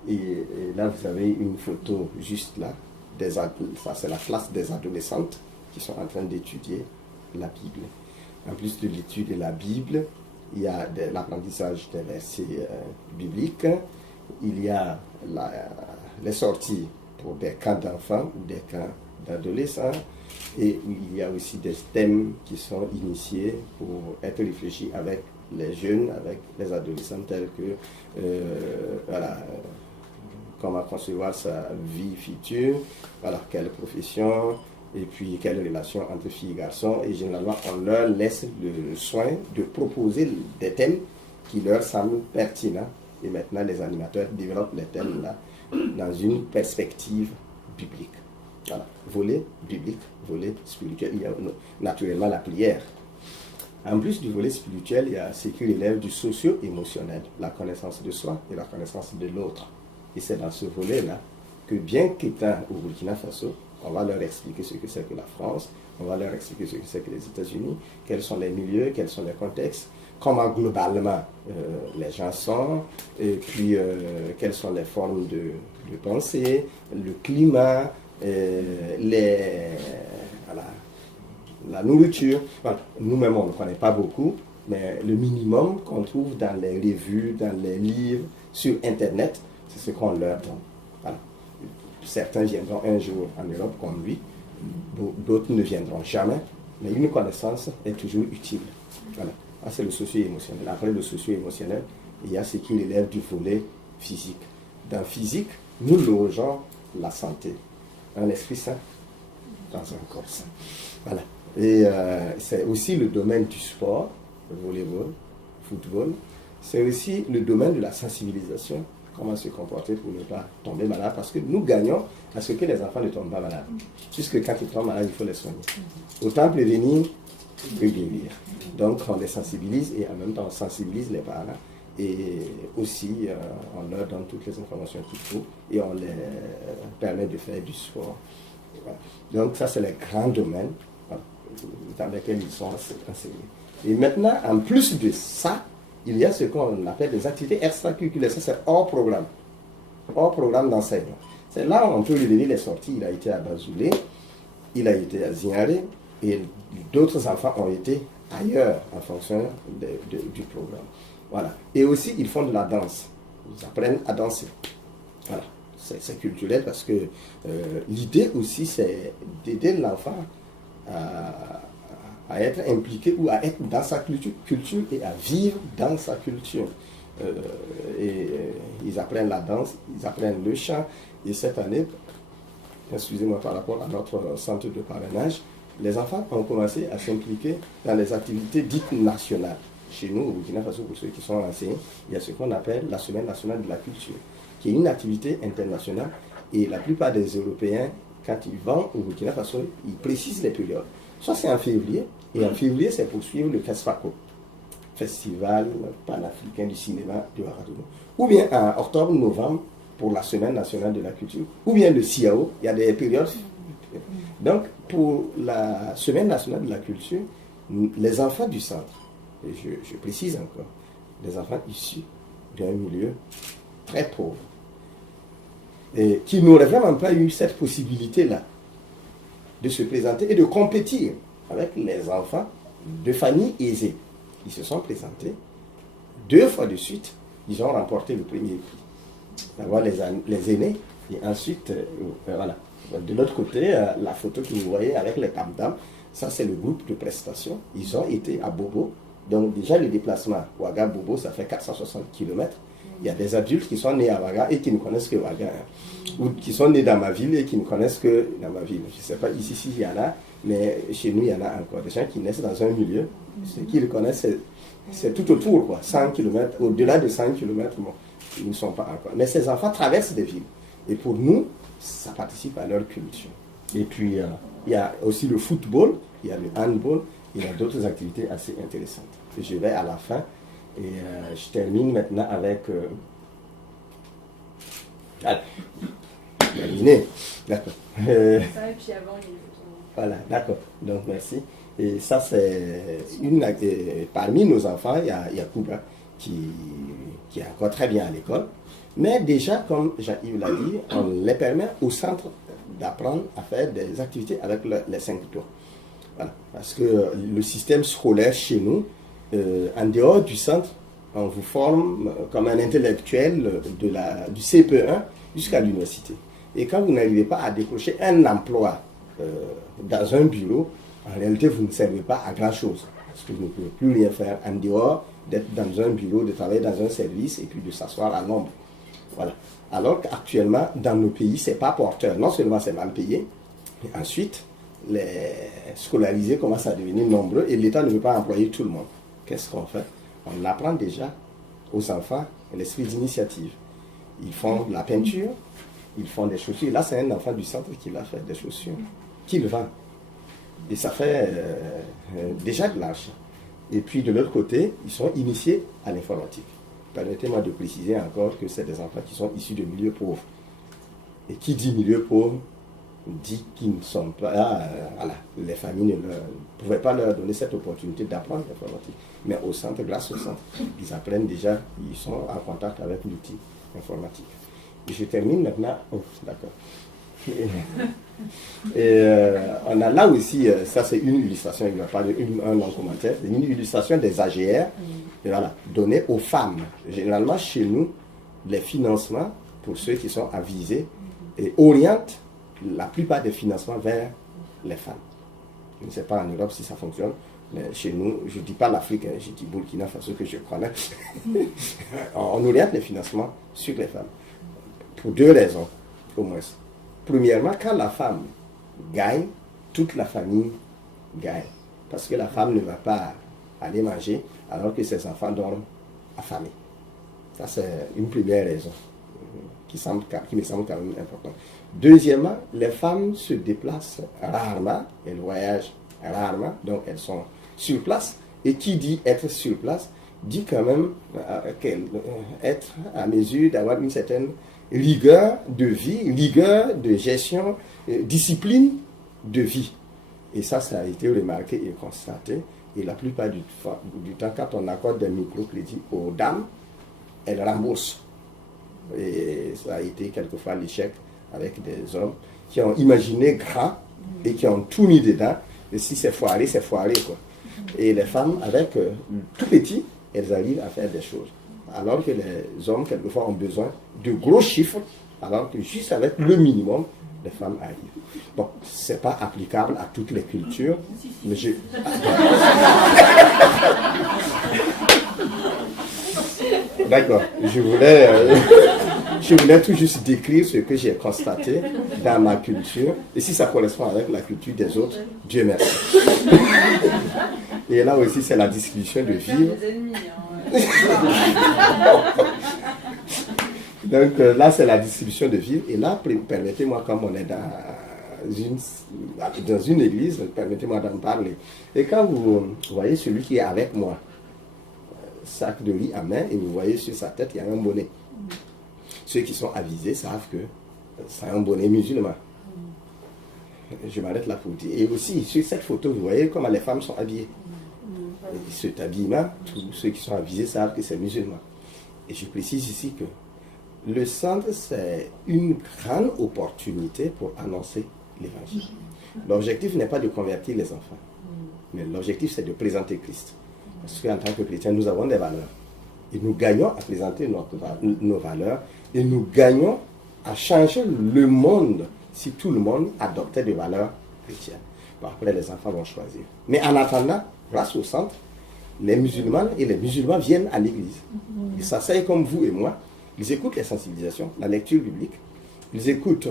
Et là, vous avez une photo juste là. Ça, c'est la classe des adolescentes qui sont en train d'étudier la Bible. En plus de l'étude de la Bible, il y a l'apprentissage des versets bibliques, il y a les sorties pour des camps d'enfants ou des camps d'adolescents, et il y a aussi des thèmes qui sont initiés pour être réfléchis avec les jeunes, avec les adolescents, tels que voilà, comment concevoir sa vie future, voilà, quelle profession, et puis quelle relation entre filles et garçons. Et généralement, on leur laisse le soin de proposer des thèmes qui leur semblent pertinents. Et maintenant, les animateurs développent les thèmes-là dans une perspective biblique. Voilà. Volet biblique, volet spirituel. Il y a naturellement la prière. En plus du volet spirituel, il y a ce qui relève du socio-émotionnel, la connaissance de soi et la connaissance de l'autre. Et c'est dans ce volet-là que, bien qu'étant au Burkina Faso, on va leur expliquer ce que c'est que la France, on va leur expliquer ce que c'est que les États-Unis, quels sont les milieux, quels sont les contextes, comment globalement les gens sont, et puis quelles sont les formes de pensée, le climat, voilà, la nourriture. Voilà. Nous-mêmes, on ne connaît pas beaucoup, mais le minimum qu'on trouve dans les revues, dans les livres, sur Internet, c'est ce qu'on leur donne. Voilà. Certains viendront un jour en Europe comme lui, d'autres ne viendront jamais, mais une connaissance est toujours utile. Voilà. Ah, c'est le socio-émotionnel. Après le socio-émotionnel, il y a ce qui relève du volet physique. Dans physique, nous logeons la santé. Un esprit sain dans un corps sain. Voilà. Et c'est aussi le domaine du sport, le volleyball, football. C'est aussi le domaine de la sensibilisation. Comment se comporter pour ne pas tomber malade, parce que nous gagnons à ce que les enfants ne tombent pas malades. Puisque quand ils tombent malades, il faut les soigner. Autant prévenir que guérir. Donc on les sensibilise et en même temps on sensibilise les parents et aussi on leur donne toutes les informations qu'il faut et on les permet de faire du sport. Voilà. Donc ça c'est les grands domaines, voilà, dans lesquels ils sont enseignés. Et maintenant, en plus de ça, il y a ce qu'on appelle des activités extracurriculaires. Ça, c'est hors programme d'enseignement. C'est là où on peut relever les sorties. Il a été à Bazoulé, il a été à Zignaré, et d'autres enfants ont été ailleurs en fonction du programme. Voilà. Et aussi, ils font de la danse. Ils apprennent à danser. Voilà. C'est culturel parce que l'idée aussi, c'est d'aider l'enfant à être impliqué ou à être dans sa culture et à vivre dans sa culture. Ils apprennent la danse, ils apprennent le chant. Et cette année, excusez-moi, par rapport à notre centre de parrainage, les enfants ont commencé à s'impliquer dans les activités dites nationales. Chez nous, au Burkina Faso, pour ceux qui sont enseignés, il y a ce qu'on appelle la Semaine nationale de la culture, qui est une activité internationale. Et la plupart des Européens, quand ils vont au Burkina Faso, ils précisent les périodes. Soit c'est en février, et en février, c'est pour suivre le FESFACO, Festival panafricain du cinéma de Ouagadougou. Ou bien en octobre-novembre, pour la Semaine nationale de la culture, ou bien le CIAO, il y a des périodes. Donc, pour la Semaine nationale de la culture, les enfants du centre, et je précise encore, les enfants issus d'un milieu très pauvre, et qui n'auraient vraiment pas eu cette possibilité-là de se présenter et de compétir avec les enfants de familles aisées. Ils se sont présentés 2 fois de suite, ils ont remporté le premier prix. D'abord les aînés, et ensuite, voilà. De l'autre côté, la photo que vous voyez avec les tam-tams, ça c'est le groupe de prestations. Ils ont été à Bobo. Donc déjà le déplacement Ouaga-Bobo, ça fait 460 km. Il y a des adultes qui sont nés à Ouaga et qui ne connaissent que Ouaga. Hein. Ou qui sont nés dans ma ville et qui ne connaissent que dans ma ville. Je ne sais pas, ici il y en a, mais chez nous il y en a encore. Des gens qui naissent dans un milieu, ceux qui le connaissent, c'est tout autour, quoi. 100 km, au-delà de 100 km, bon, ils ne sont pas encore. Mais ces enfants traversent des villes. Et pour nous, ça participe à leur culture. Et puis, il y a aussi le football, il y a le handball, il y a d'autres activités assez intéressantes. Et je vais à la fin, et je termine maintenant avec... terminé. D'accord. Ça, et puis avant, il y a eu Voilà, d'accord. Donc, merci. Et ça, c'est une... parmi nos enfants, il y a Kuba, qui est encore très bien à l'école. Mais déjà, comme Jean-Yves l'a dit, on les permet au centre d'apprendre à faire des activités avec les 5 tours. Voilà. Parce que le système scolaire chez nous en dehors du centre, on vous forme comme un intellectuel du CPE1 jusqu'à l'université. Et quand vous n'arrivez pas à décrocher un emploi dans un bureau, en réalité, vous ne servez pas à grand-chose. Parce que vous ne pouvez plus rien faire en dehors d'être dans un bureau, de travailler dans un service et puis de s'asseoir à l'ombre. Voilà. Alors qu'actuellement, dans nos pays, ce n'est pas porteur. Non seulement c'est mal payé, mais ensuite, les scolarisés commencent à devenir nombreux et l'État ne veut pas employer tout le monde. Qu'est-ce qu'on fait? On apprend déjà aux enfants l'esprit d'initiative. Ils font de la peinture, ils font des chaussures. Là, c'est un enfant du centre qui l'a fait, des chaussures, qu'il vend. Et ça fait déjà de l'argent. Et puis de l'autre côté, ils sont initiés à l'informatique. Permettez-moi de préciser encore que c'est des enfants qui sont issus de milieux pauvres. Et qui dit milieu pauvre, dit qu'ils ne sont pas... voilà, les familles ne pouvaient pas leur donner cette opportunité d'apprendre l'informatique. Mais au centre, grâce au centre, ils apprennent déjà, ils sont en contact avec l'outil informatique. Et je termine maintenant... Oh, d'accord. Et on a là aussi, ça c'est une illustration, il n'y a pas un long commentaire, c'est une illustration des AGR voilà, données aux femmes. Généralement chez nous, les financements, pour ceux qui sont avisés, orientent la plupart des financements vers les femmes. Je ne sais pas en Europe si ça fonctionne, mais chez nous, je ne dis pas l'Afrique, je dis Burkina Faso que je connais, on oriente les financements sur les femmes. Pour deux raisons, au moins. Premièrement, quand la femme gagne, toute la famille gagne. Parce que la femme ne va pas aller manger alors que ses enfants dorment affamés. Ça, c'est une première raison qui me semble quand même importante. Deuxièmement, les femmes se déplacent rarement, elles voyagent rarement, donc elles sont sur place. Et qui dit être sur place, dit quand même être à mesure d'avoir une certaine rigueur de vie, rigueur de gestion, discipline de vie. Et ça a été remarqué et constaté. Et la plupart du temps, quand on accorde des microcrédits aux dames, elles remboursent. Et ça a été quelquefois l'échec avec des hommes qui ont imaginé grand et qui ont tout mis dedans. Et si c'est foiré, quoi. Et les femmes, avec tout petit, elles arrivent à faire des choses. Alors que les hommes, quelquefois, ont besoin de gros chiffres, alors que juste avec le minimum, les femmes arrivent. Bon, ce n'est pas applicable à toutes les cultures, mais je... D'accord, je voulais tout juste décrire ce que j'ai constaté dans ma culture, et si ça correspond avec la culture des autres, Dieu merci. Et là aussi, c'est la distribution de vivres. Donc là, c'est la distribution de vivres. Et là, permettez-moi, comme on est dans une église, permettez-moi d'en parler. Et quand vous voyez celui qui est avec moi, sac de riz à main, et vous voyez sur sa tête, il y a un bonnet. Ceux qui sont avisés savent que c'est un bonnet musulman. Je m'arrête là pour dire. Et aussi, sur cette photo, vous voyez comment les femmes sont habillées. Et cet habillement, tous ceux qui sont avisés savent que c'est musulman. Et je précise ici que le centre, c'est une grande opportunité pour annoncer l'évangile. L'objectif n'est pas de convertir les enfants, mais l'objectif, c'est de présenter Christ. Parce qu'en tant que chrétiens, nous avons des valeurs. Et nous gagnons à présenter nos valeurs, et nous gagnons à changer le monde si tout le monde adoptait des valeurs chrétiennes. Bon, après, les enfants vont choisir. Mais en attendant, grâce au centre, les musulmans et les musulmans viennent à l'église. Ils s'asseyent comme vous et moi, ils écoutent les sensibilisations, la lecture biblique, ils écoutent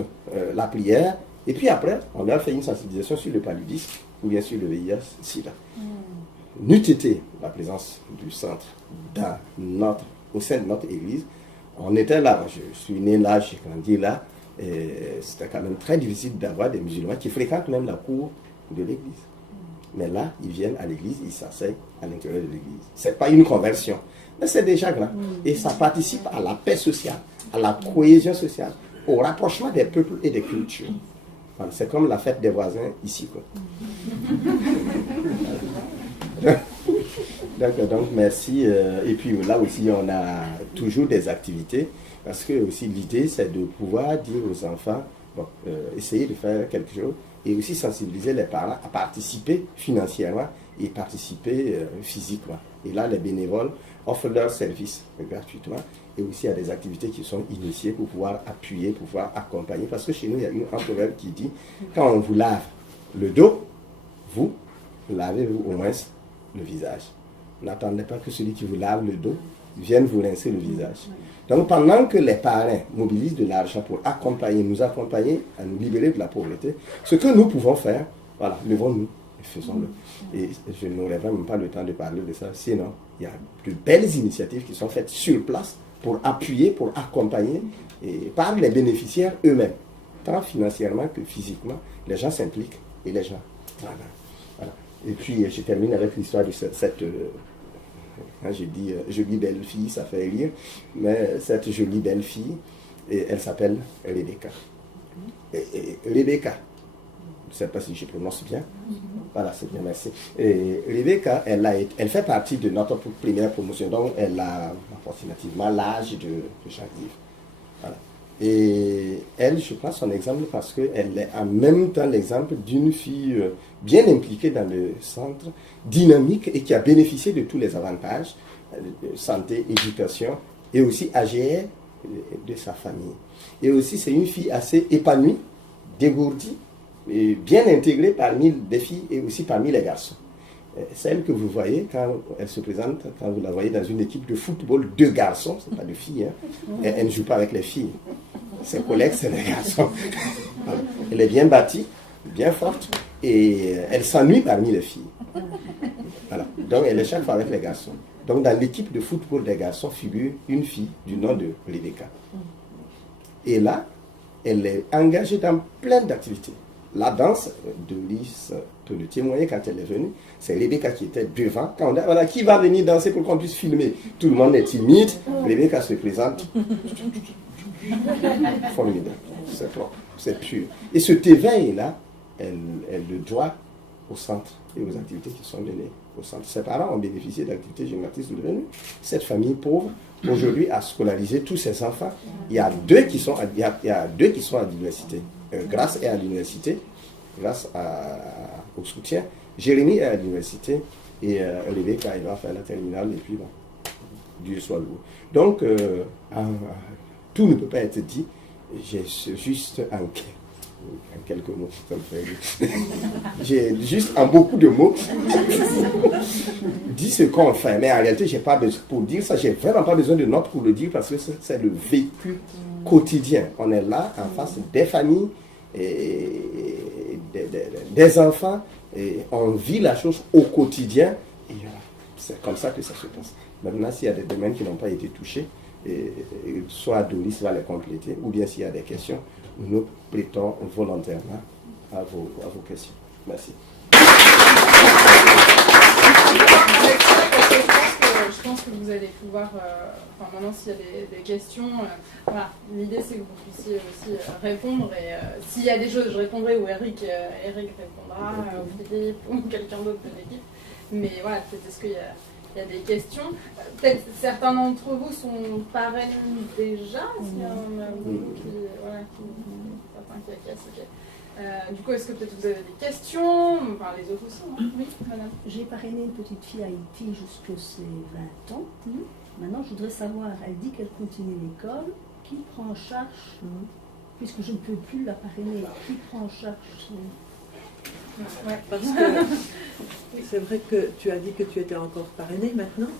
la prière, et puis après, on leur fait une sensibilisation sur le paludisme ou bien sur le VIH-Sida. N'eût été la présence du centre au sein de notre église, on était là, je suis né là, j'ai grandi là, et c'était quand même très difficile d'avoir des musulmans qui fréquentent même la cour de l'église. Mais là, ils viennent à l'église, ils s'asseyent à l'intérieur de l'église. Ce n'est pas une conversion, mais c'est déjà grand. Et ça participe à la paix sociale, à la cohésion sociale, au rapprochement des peuples et des cultures. Voilà, c'est comme la fête des voisins ici, quoi. D'accord, donc merci. Et puis là aussi, on a toujours des activités, parce que aussi l'idée, c'est de pouvoir dire aux enfants, bon, essayer de faire quelque chose, et aussi sensibiliser les parents à participer financièrement et participer physiquement. Et là, les bénévoles offrent leurs services gratuitement. Et aussi, il y a des activités qui sont initiées pour pouvoir appuyer, pour pouvoir accompagner. Parce que chez nous, il y a un proverbe qui dit, quand on vous lave le dos, vous lavez-vous au moins le visage. N'attendez pas que celui qui vous lave le dos vienne vous rincer le visage. Donc, pendant que les parrains mobilisent de l'argent pour nous accompagner à nous libérer de la pauvreté, ce que nous pouvons faire, voilà, levons-nous et faisons-le. Et je n'aurai vraiment pas le temps de parler de ça, sinon, il y a de belles initiatives qui sont faites sur place pour appuyer, pour accompagner, et par les bénéficiaires eux-mêmes, tant financièrement que physiquement. Les gens s'impliquent et les gens travaillent. Voilà. Et puis, je termine avec l'histoire de cette j'ai dit jolie belle fille, ça fait rire, mais cette jolie belle fille, elle s'appelle Rebecca. Et Rebecca, je ne sais pas si je prononce bien, voilà, c'est bien, merci. Et Rebecca, elle fait partie de notre première promotion, donc elle a approximativement l'âge de Jean-Yves. Voilà. Et elle, je prends son exemple parce qu'elle est en même temps l'exemple d'une fille bien impliquée dans le centre, dynamique et qui a bénéficié de tous les avantages, santé, éducation et aussi AGR de sa famille. Et aussi, c'est une fille assez épanouie, dégourdie, et bien intégrée parmi les filles et aussi parmi les garçons. Celle que vous voyez, quand elle se présente, quand vous la voyez dans une équipe de football, 2 garçons, c'est pas de filles, hein, elle ne joue pas avec les filles. Ses collègues, c'est les garçons. Voilà. Elle est bien bâtie, bien forte, et elle s'ennuie parmi les filles. Voilà. Donc elle est chaque fois avec les garçons. Donc dans l'équipe de football des garçons figure une fille du nom de Rebecca. Et là, elle est engagée dans plein d'activités. La danse, Delis peut le témoigner quand elle est venue, c'est Rebecca qui était devant. Quand on dit, voilà, qui va venir danser pour qu'on puisse filmer? Tout le monde est timide, Rebecca se présente. Formidable, c'est propre, c'est pur. Et cet éveil-là, elle le doit au centre et aux activités qui sont menées au centre. Ses parents ont bénéficié d'activités génératrices de revenus. Cette famille pauvre, aujourd'hui, a scolarisé tous ses enfants. Il y a deux qui sont à l'université. Grâce est à l'université, grâce au soutien. Jérémy est à l'université et Rebecca, il va faire la terminale et puis bon, Dieu soit loué. Donc, tout ne peut pas être dit. J'ai juste en quelques mots, ça me fait rire. J'ai juste en beaucoup de mots dit ce qu'on fait. Mais en réalité, j'ai pas besoin, pour dire ça, j'ai vraiment pas besoin de notes pour le dire parce que c'est le vécu quotidien. On est là en face des familles, et des enfants, et on vit la chose au quotidien. Et c'est comme ça que ça se passe. Maintenant, s'il y a des domaines qui n'ont pas été touchés, soit Doris va les compléter, ou bien s'il y a des questions, nous prêtons volontairement à vos questions. Merci. Je pense que vous allez pouvoir, maintenant s'il y a des questions, voilà, l'idée c'est que vous puissiez aussi répondre, et s'il y a des choses, je répondrai, ou Eric répondra, ou Philippe, ou quelqu'un d'autre de l'équipe. Mais voilà, peut-être est-ce qu'il y a des questions. Peut-être certains d'entre vous sont parrains déjà, s'il y en a certains qui assistent. Du coup, est-ce que peut-être vous avez des questions? Enfin, les autres aussi, hein. Oui, madame. J'ai parrainé une petite fille à Haïti jusqu'à ses 20 ans. Maintenant, je voudrais savoir, elle dit qu'elle continue l'école. Qui prend en charge, puisque je ne peux plus la parrainer, qui prend en charge Ouais. Parce que c'est vrai que tu as dit que tu étais encore parrainée maintenant.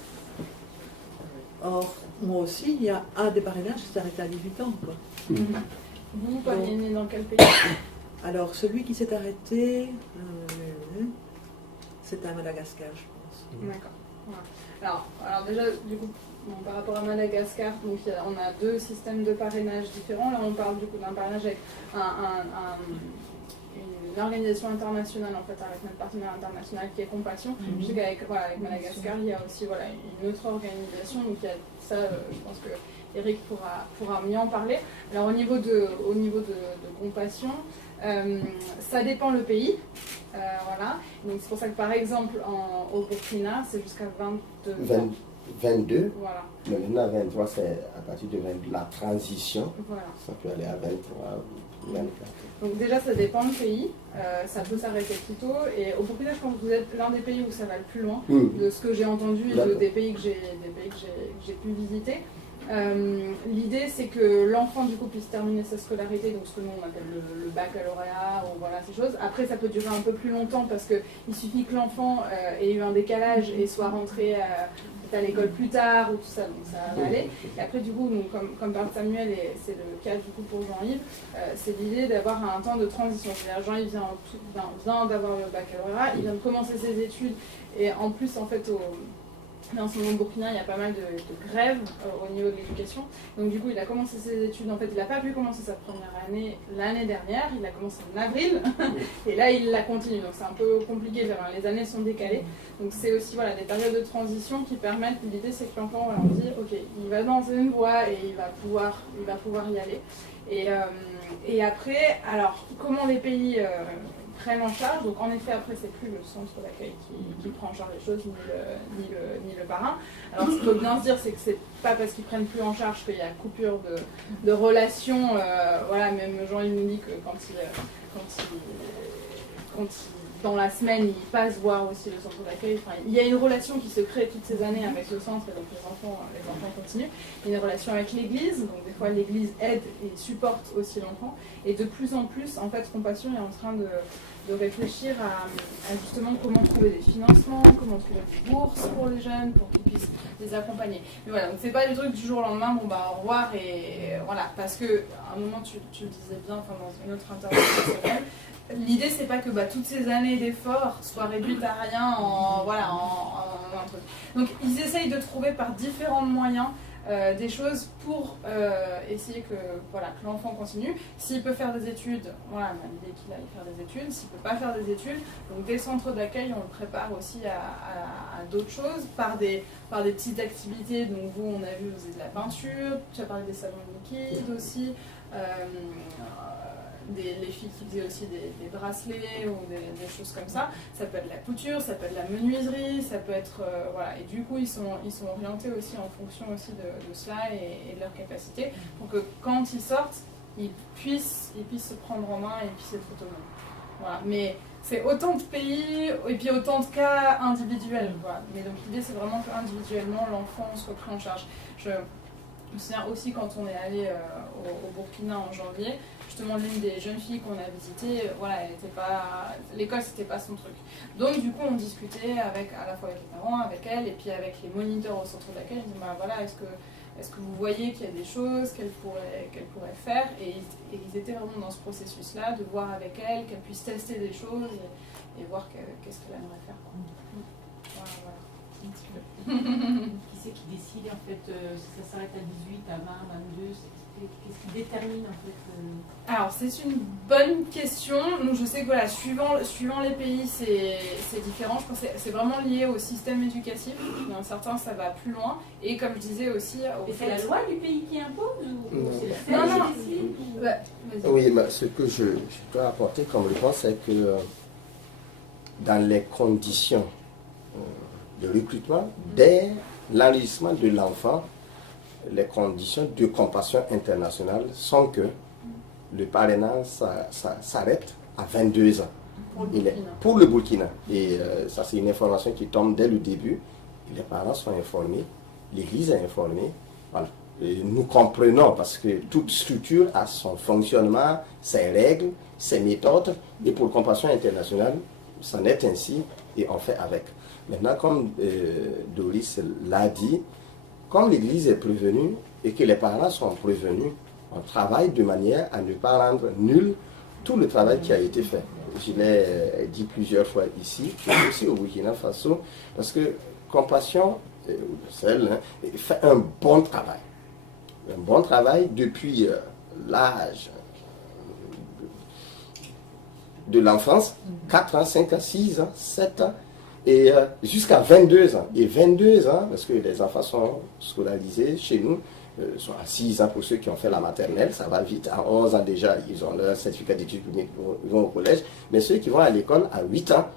Or, moi aussi, il y a un des parrainages qui s'est arrêté à 18 ans. Quoi. Vous parrainez dans quel pays? Alors, celui qui s'est arrêté, c'est à Madagascar, je pense. D'accord. Voilà. Alors déjà, du coup, par rapport à Madagascar, donc, on a 2 systèmes de parrainage différents. Là, on parle du coup d'un parrainage avec une organisation internationale, en fait, avec notre partenaire international qui est Compassion. Je sais qu'avec avec Madagascar, il y a aussi une autre organisation. Donc, il y a ça, je pense que Eric pourra mieux en parler. Alors, au niveau de Compassion, ça dépend le pays. Voilà. Donc, c'est pour ça que, par exemple, au Burkina, c'est jusqu'à 22 ans. 22. Voilà. Mais maintenant, 23, c'est à partir de 22, la transition. Voilà. Ça peut aller à 23. Donc déjà, ça dépend du pays, ça peut s'arrêter plus tôt. Et au Burkina, je pense que vous êtes l'un des pays où ça va le plus loin, de ce que j'ai entendu et des pays que j'ai pu visiter. L'idée, c'est que l'enfant du coup puisse terminer sa scolarité, donc ce que nous on appelle le baccalauréat ou voilà ces choses. Après, ça peut durer un peu plus longtemps parce que il suffit que l'enfant ait eu un décalage et soit rentré à l'école plus tard ou tout ça, donc ça va aller. Et après, du coup, donc, comme parle Samuel, et c'est le cas du coup pour Jean-Yves, c'est l'idée d'avoir un temps de transition. C'est-à-dire, Jean-Yves vient d'avoir le baccalauréat, il vient de commencer ses études, et en plus, en fait, en ce moment au Burkina, il y a pas mal de grèves au niveau de l'éducation. Donc du coup, il a commencé ses études. En fait, il n'a pas pu commencer sa première année l'année dernière. Il a commencé en avril. Et là, il la continue. Donc c'est un peu compliqué. Les années sont décalées. Donc c'est aussi voilà, des périodes de transition qui permettent. L'idée, c'est que l'enfant, voilà, on dit, ok, il va dans une voie et il va pouvoir y aller. Et après, alors, comment les pays prennent en charge. Donc en effet, après, c'est plus le centre d'accueil qui prend en charge les choses, ni le parrain. Alors ce qu'il faut bien se dire, c'est que c'est pas parce qu'ils prennent plus en charge qu'il y a coupure de relations. Voilà, même Jean-Yves nous dit que quand dans la semaine, il passe voir aussi le centre d'accueil. Enfin, il y a une relation qui se crée toutes ces années avec le centre, et donc les enfants continuent. Il y a une relation avec l'église, donc des fois l'église aide et supporte aussi l'enfant. Et de plus en plus, en fait, Compassion est en train de réfléchir à justement comment trouver des financements, comment trouver des bourses pour les jeunes, pour qu'ils puissent les accompagner. Mais voilà, donc c'est pas du truc du jour au lendemain, bon bah au revoir, et voilà, parce que à un moment tu le disais bien, enfin dans une autre intervention, l'idée c'est pas que toutes ces années d'efforts soient réduites à rien en un truc. Donc ils essayent de trouver par différents moyens des choses pour essayer que l'enfant continue. S'il peut faire des études, voilà, l'idée qu'il aille faire des études. S'il ne peut pas faire des études, donc des centres d'accueil, on le prépare aussi à d'autres choses par des petites activités. Donc vous, on a vu, vous faisiez de la peinture, tu as parlé des salons liquides aussi. Les filles qui faisaient aussi des bracelets ou des choses comme ça. Ça peut être de la couture, ça peut être de la menuiserie, ça peut être... voilà. Et du coup, ils sont orientés aussi en fonction aussi de cela et de leur capacité pour que quand ils sortent, ils puissent se prendre en main et puissent être autonomes. Voilà. Mais c'est autant de pays et puis autant de cas individuels. Voilà. Mais donc l'idée, c'est vraiment qu'individuellement, l'enfant soit pris en charge. Je me souviens aussi quand on est allé au Burkina en janvier, justement l'une des jeunes filles qu'on a visitées, voilà, l'école c'était pas son truc. Donc du coup on discutait à la fois avec les parents, avec elle et puis avec les moniteurs au centre d'accueil. Ils disaient voilà, est-ce que vous voyez qu'il y a des choses qu'elle pourrait faire, et ils étaient vraiment dans ce processus-là de voir avec elle qu'elle puisse tester des choses et voir qu'est-ce qu'elle aimerait faire. Voilà. Qui c'est qui décide en fait si ça s'arrête à 18, à 20, 22, qu'est-ce qui détermine en fait Alors c'est une bonne question. Donc je sais que voilà, suivant les pays c'est différent. Je pense que c'est vraiment lié au système éducatif. Dans certains ça va plus loin. Et comme je disais aussi Et c'est la loi du pays qui impose ou c'est Non. qui décide Oui, mais ce que je peux apporter comme réponse, c'est que dans les conditions de recrutement, dès l'enregistrement de l'enfant, les conditions de compassion internationale sont que le parrainage s'arrête à 22 ans. Pour le Burkina. Et ça, c'est une information qui tombe dès le début. Les parents sont informés, l'Église est informée. Voilà. Et nous comprenons parce que toute structure a son fonctionnement, ses règles, ses méthodes. Et pour Compassion internationale, c'en est ainsi et on fait avec. Maintenant, comme Doris l'a dit, comme l'Église est prévenue et que les parents sont prévenus, on travaille de manière à ne pas rendre nul tout le travail qui a été fait. Je l'ai dit plusieurs fois ici, mais aussi au Burkina Faso, parce que Compassion fait un bon travail. Un bon travail depuis l'âge de l'enfance, 4 ans, 5 ans, 6 ans, 7 ans, et jusqu'à 22 ans. Et 22 ans, parce que les enfants sont scolarisés chez nous, sont à 6 ans pour ceux qui ont fait la maternelle, ça va vite. À 11 ans déjà, ils ont leur certificat d'études publiques, ils vont au collège. Mais ceux qui vont à l'école à 8 ans,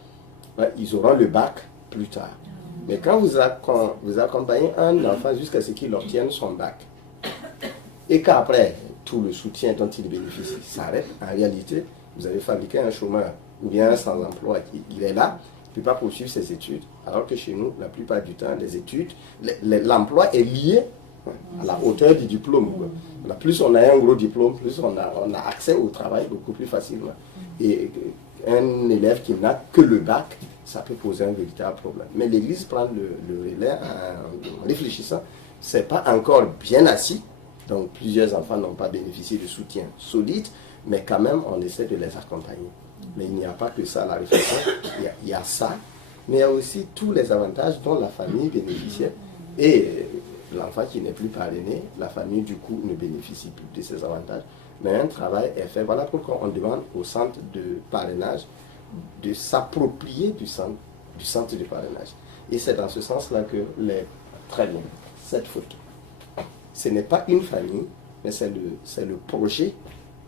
ils auront le bac plus tard. Mais quand vous accompagnez un enfant jusqu'à ce qu'il obtienne son bac, et qu'après, tout le soutien dont il bénéficie s'arrête, en réalité, vous avez fabriqué un chômeur ou bien un sans-emploi. Il est là, il ne peut pas poursuivre ses études. Alors que chez nous, la plupart du temps, les études, l'emploi est lié à la hauteur du diplôme. Quoi. Plus on a un gros diplôme, plus on a accès au travail beaucoup plus facilement. Et un élève qui n'a que le bac, ça peut poser un véritable problème. Mais l'Église prend le relais en réfléchissant. Ce n'est pas encore bien assis, donc plusieurs enfants n'ont pas bénéficié de soutien solide, mais quand même on essaie de les accompagner. Mais il n'y a pas que ça, la réflexion, il y a ça, mais il y a aussi tous les avantages dont la famille bénéficiait. Et l'enfant qui n'est plus parrainé, la famille du coup ne bénéficie plus de ces avantages. Mais un travail est fait. Voilà pourquoi on demande au centre de parrainage de s'approprier du centre de parrainage. Et c'est dans ce sens-là que très bien, cette photo. Ce n'est pas une famille, mais c'est le projet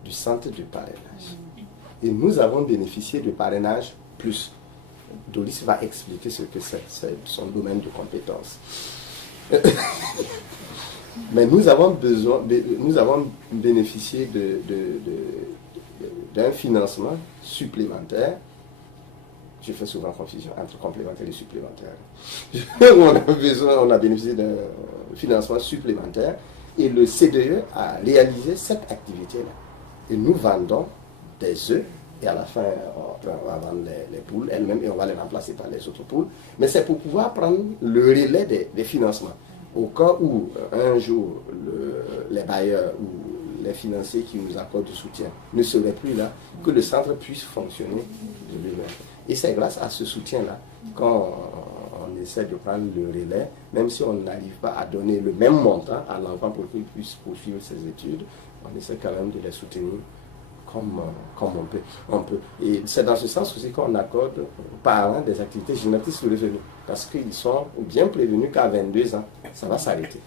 du centre de parrainage. Et nous avons bénéficié de parrainage plus. Doris va expliquer ce que c'est son domaine de compétence. Mais nous avons bénéficié d'un financement supplémentaire. Je fais souvent confusion entre complémentaire et supplémentaire. On a bénéficié d'un financement supplémentaire et le CDE a réalisé cette activité-là. Et nous vendons des œufs et à la fin, on va vendre les poules elles-mêmes et on va les remplacer par les autres poules. Mais c'est pour pouvoir prendre le relais des financements. Au cas où un jour les bailleurs ou les financiers qui nous accordent du soutien ne seraient plus là, que le centre puisse fonctionner de lui-même. Et c'est grâce à ce soutien-là qu'on essaie de prendre le relais, même si on n'arrive pas à donner le même montant à l'enfant pour qu'il puisse poursuivre ses études, on essaie quand même de les soutenir comme on peut. Et c'est dans ce sens aussi qu'on accorde aux parents des activités génératrices de revenus, parce qu'ils sont bien prévenus qu'à 22 ans, ça va s'arrêter.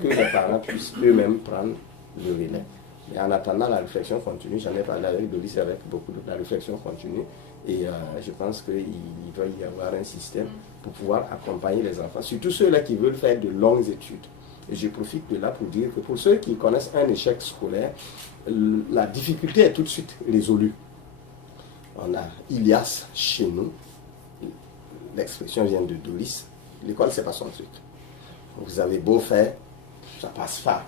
Que les parents puissent eux-mêmes prendre le relais. Mais en attendant, la réflexion continue. J'en ai parlé avec Doris, avec beaucoup de la réflexion continue. Et je pense qu'il va y avoir un système pour pouvoir accompagner les enfants, surtout ceux-là qui veulent faire de longues études. Et je profite de là pour dire que pour ceux qui connaissent un échec scolaire, la difficulté est tout de suite résolue. On a Ilias chez nous, l'expression vient de Doris, l'école c'est pas son truc. Vous avez beau faire, ça passe pas.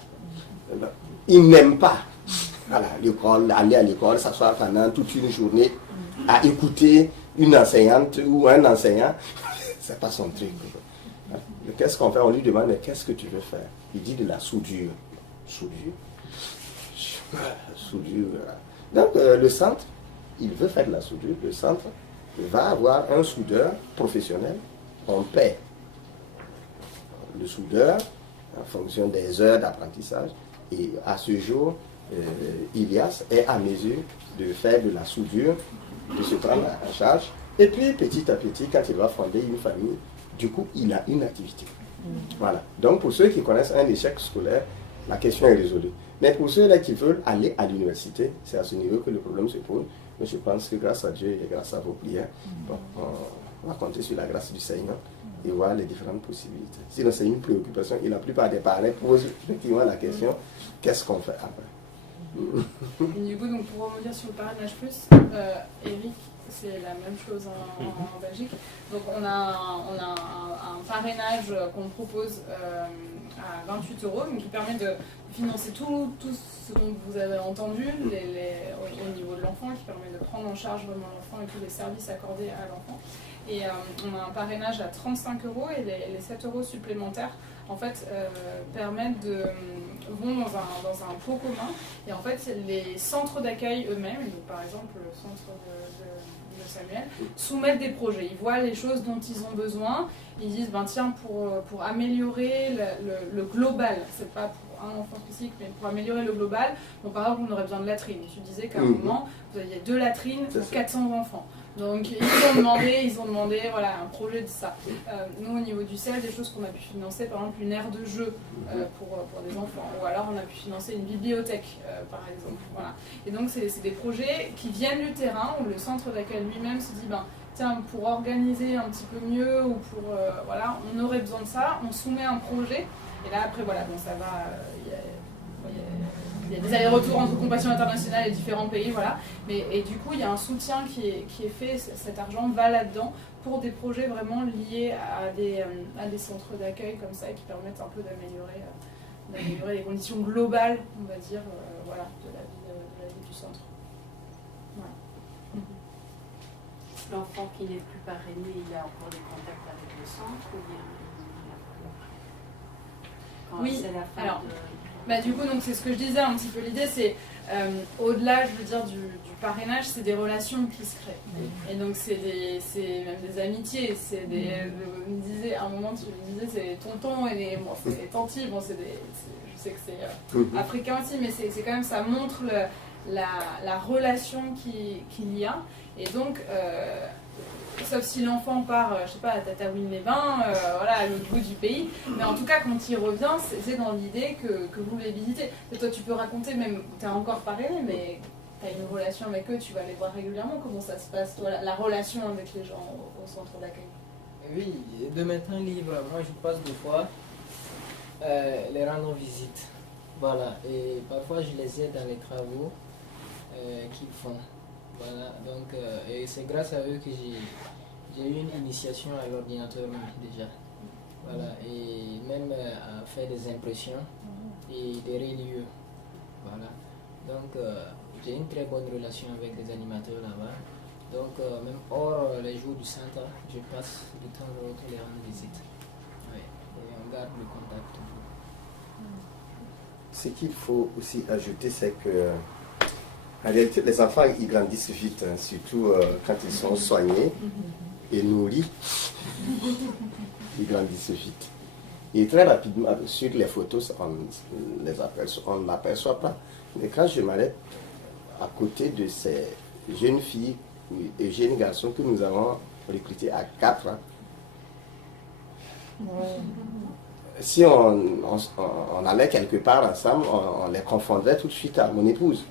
Il n'aime pas l'école, aller à l'école, s'asseoir pendant toute une journée à écouter une enseignante ou un enseignant, c'est pas son truc. Qu'est-ce qu'on fait? On lui demande, mais qu'est-ce que tu veux faire? Il dit de la soudure. Soudure? Soudure. Donc le centre, il veut faire de la soudure. Le centre va avoir un soudeur professionnel. On paie le soudeur en fonction des heures d'apprentissage. Et à ce jour, Ilias est à mesure de faire de la soudure, de se prendre en charge. Et puis petit à petit, quand il va fonder une famille, du coup, il a une activité. Voilà. Donc, pour ceux qui connaissent un échec scolaire, la question est résolue. Mais pour ceux-là qui veulent aller à l'université, c'est à ce niveau que le problème se pose. Mais je pense que grâce à Dieu et grâce à vos prières, on va compter sur la grâce du Seigneur et voir les différentes possibilités. Sinon, c'est une préoccupation et la plupart des parents posent effectivement la question, qu'est-ce qu'on fait après? Et du coup, donc, pour revenir sur le parrainage plus, Eric, c'est la même chose en Belgique. Donc on a un parrainage qu'on propose à 28 €, donc qui permet de financer tout ce dont vous avez entendu au niveau de l'enfant, qui permet de prendre en charge vraiment l'enfant et tous les services accordés à l'enfant. Et on a un parrainage à 35 € et les 7 € supplémentaires en fait vont dans un pot commun. Et en fait les centres d'accueil eux-mêmes, donc par exemple le centre de Samuel, soumettent des projets. Ils voient les choses dont ils ont besoin. Ils disent, tiens, pour améliorer le global, c'est pas pour un enfant spécifique, mais pour améliorer le global, donc par exemple, on aurait besoin de latrines. Tu disais qu'à un moment, vous aviez 2 latrines pour 400 enfants. Donc ils ont demandé voilà, un projet de ça. Nous au niveau du CEL, des choses qu'on a pu financer, par exemple une aire de jeu pour des enfants, ou alors on a pu financer une bibliothèque par exemple. Voilà. Et donc c'est des projets qui viennent du terrain, où le centre d'accueil lui-même se dit tiens, pour organiser un petit peu mieux, ou pour voilà, on aurait besoin de ça, on soumet un projet, et là après voilà, ça va. il y a des allers-retours entre Compassion Internationale et différents pays, voilà. Et du coup, il y a un soutien qui est fait, cet argent va là-dedans pour des projets vraiment liés à des centres d'accueil comme ça, qui permettent un peu d'améliorer les conditions globales, on va dire, voilà, de la vie du centre. Voilà. L'enfant qui n'est plus parrainé, il a encore des contacts avec le centre ou bien quand Oui, c'est la fin alors, de... du coup, donc c'est ce que je disais un petit peu. L'idée, c'est au-delà, je veux dire, du parrainage, c'est des relations qui se créent. Et donc, c'est même des amitiés. C'est des. Je me disais, à un moment, tu me disais, c'est tonton et c'est tanti. Bon, je sais que c'est africain aussi, mais c'est quand même, ça montre la relation qu'il y a. Et donc, sauf si l'enfant part, je sais pas, à Tataouine-les-Bains, voilà, à l'autre bout du pays. Mais en tout cas, quand il revient, c'est dans l'idée que vous les visitez. Et toi, tu peux raconter, même, tu as encore parrainé, mais tu as une relation avec eux, tu vas les voir régulièrement. Comment ça se passe, toi, la relation avec les gens au centre d'accueil? Oui, de matin libre, moi je passe des fois les rendre visite. Voilà, et parfois je les aide dans les travaux qu'ils font. Voilà, donc, et c'est grâce à eux que j'ai eu une initiation à l'ordinateur déjà. Voilà, et même à faire des impressions et des reliures. Voilà, donc j'ai une très bonne relation avec les animateurs là-bas. Donc, même hors les jours du centre, je passe de temps en temps les rendre visite. Ouais, et on garde le contact toujours. Ce qu'il faut aussi ajouter, c'est que en réalité, les enfants, ils grandissent vite, hein, surtout quand ils sont soignés et nourris. Ils grandissent vite. Et très rapidement, sur les photos, on ne l'aperçoit pas. Mais quand je m'arrête à côté de ces jeunes filles et jeunes garçons que nous avons recrutés à 4 ans, si on allait quelque part ensemble, on les confondrait tout de suite à mon épouse.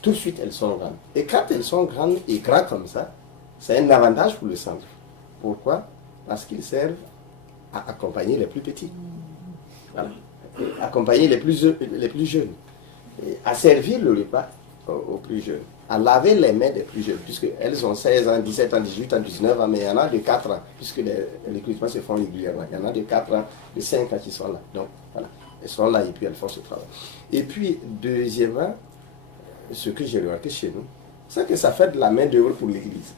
Tout de suite, elles sont grandes. Et quand elles sont grandes et grandes comme ça, c'est un avantage pour le centre. Pourquoi? Parce qu'ils servent à accompagner les plus petits. Voilà. Et accompagner les plus jeunes. Et à servir le repas aux plus jeunes. À laver les mains des plus jeunes. Puisqu'elles ont 16 ans, 17 ans, 18 ans, 19 ans, mais il y en a de 4 ans. Puisque les recrutements se font régulièrement. Il y en a de 4 ans, de 5 ans qui sont là. Donc, voilà. Elles sont là et puis elles font ce travail. Et puis, deuxièmement, ce que j'ai remarqué chez nous, c'est que ça fait de la main d'œuvre pour l'Église.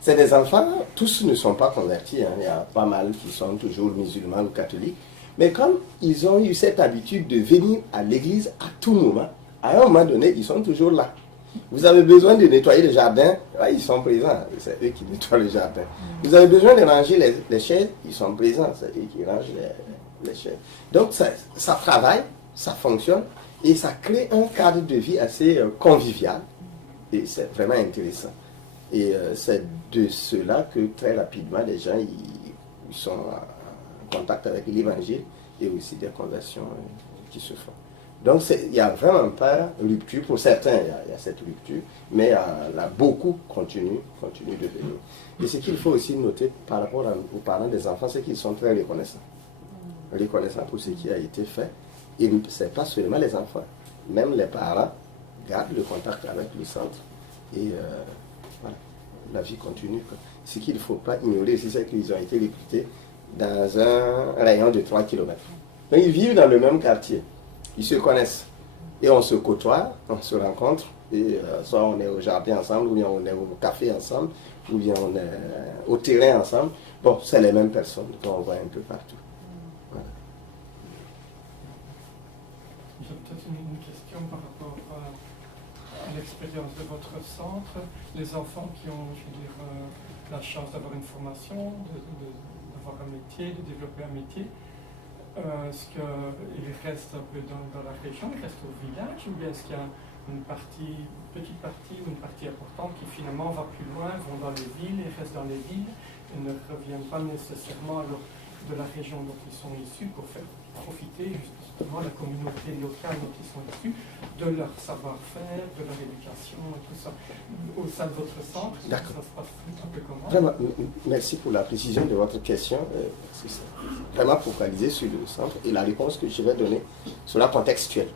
C'est des enfants, tous ne sont pas convertis, hein. Il y a pas mal qui sont toujours musulmans ou catholiques, mais comme ils ont eu cette habitude de venir à l'Église à tout moment, à un moment donné, ils sont toujours là. Vous avez besoin de nettoyer le jardin, ils sont présents, c'est eux qui nettoient le jardin. Vous avez besoin de ranger les chaises, ils sont présents, c'est eux qui rangent les chaises. Donc ça travaille, ça fonctionne, et ça crée un cadre de vie assez convivial. Et c'est vraiment intéressant. Et c'est de cela que très rapidement, les gens ils sont en contact avec l'Évangile et aussi des conversions qui se font. Donc il n'y a vraiment pas rupture. Pour certains, il y a cette rupture, mais là, beaucoup continuent de venir. Et ce qu'il faut aussi noter par rapport aux parents des enfants, c'est qu'ils sont très reconnaissants. Reconnaissants pour ce qui a été fait. Et ce n'est pas seulement les enfants, même les parents gardent le contact avec le centre et voilà, la vie continue. Ce qu'il ne faut pas ignorer aussi, c'est qu'ils ont été recrutés dans un rayon de 3 km. Donc ils vivent dans le même quartier, ils se connaissent et on se côtoie, on se rencontre, et soit on est au jardin ensemble, ou bien on est au café ensemble, ou bien on est au terrain ensemble. Bon, c'est les mêmes personnes qu'on voit un peu partout. J'ai peut-être une question par rapport à l'expérience de votre centre. Les enfants qui ont, je veux dire, la chance d'avoir une formation, d'avoir un métier, de développer un métier, est-ce qu'ils restent un peu dans la région, ils restent au village, ou bien est-ce qu'il y a une petite partie ou une partie importante qui finalement va plus loin, vont dans les villes et restent dans les villes et ne reviennent pas nécessairement à leur de la région dont ils sont issus pour faire profiter justement la communauté locale dont ils sont issus de leur savoir-faire, de leur éducation et tout ça. Au sein de votre centre, ça se passe un peu comment? Vraiment, merci pour la précision de votre question. Parce que c'est vraiment focalisé sur le centre et la réponse que je vais donner sera contextuelle.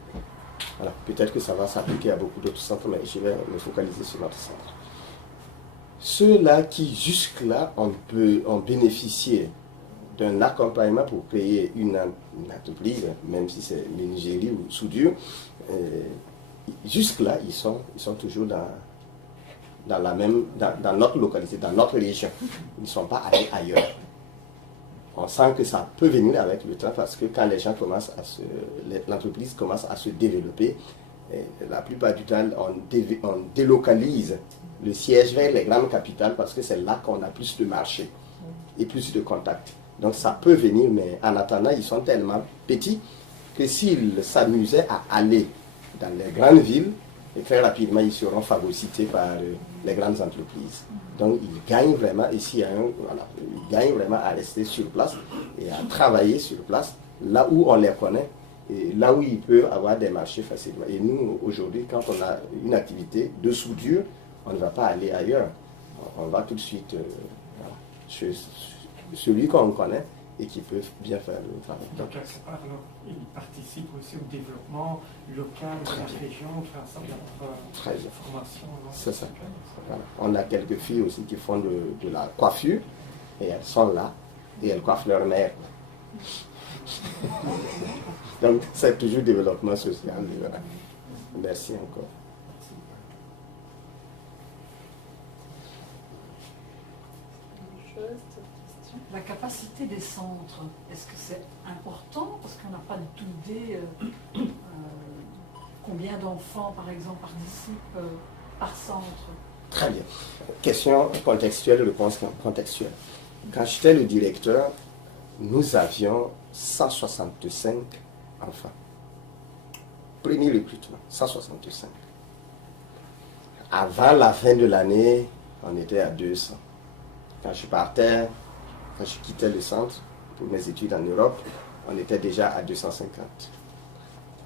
Voilà. Peut-être que ça va s'appliquer à beaucoup d'autres centres, mais je vais me focaliser sur notre centre. Ceux-là qui jusque-là ont bénéficié d'un accompagnement pour créer une entreprise, même si c'est menuiserie ou soudure, jusque-là, ils sont toujours dans notre localité, dans notre région. Ils ne sont pas allés ailleurs. On sent que ça peut venir avec le temps parce que quand les gens l'entreprise commence à se développer, la plupart du temps, on délocalise le siège vers les grandes capitales parce que c'est là qu'on a plus de marché et plus de contacts. Donc ça peut venir, mais en attendant, ils sont tellement petits que s'ils s'amusaient à aller dans les grandes villes, et très rapidement, ils seront phagocytés par les grandes entreprises. Donc ils gagnent vraiment, ici, ils gagnent vraiment à rester sur place et à travailler sur place, là où on les connaît, et là où ils peuvent avoir des marchés facilement. Et nous, aujourd'hui, quand on a une activité de soudure, on ne va pas aller ailleurs. On va tout de suite chez celui qu'on connaît et qui peut bien faire le travail. Donc, alors, ils participent aussi au développement local de la région grâce à leur formation. C'est ça. Voilà. On a quelques filles aussi qui font de la coiffure et elles sont là et elles coiffent leur mère. Donc, c'est toujours développement social. Voilà. Merci encore. La capacité des centres, est-ce que c'est important? Parce qu'on n'a pas du tout idée combien d'enfants, par exemple, participent par centre. Très bien. Question contextuelle, réponse contextuelle. Quand j'étais le directeur, nous avions 165 enfants. Premier recrutement, 165. Avant la fin de l'année, on était à 200. Quand je partais, quand je quittais le centre pour mes études en Europe, on était déjà à 250.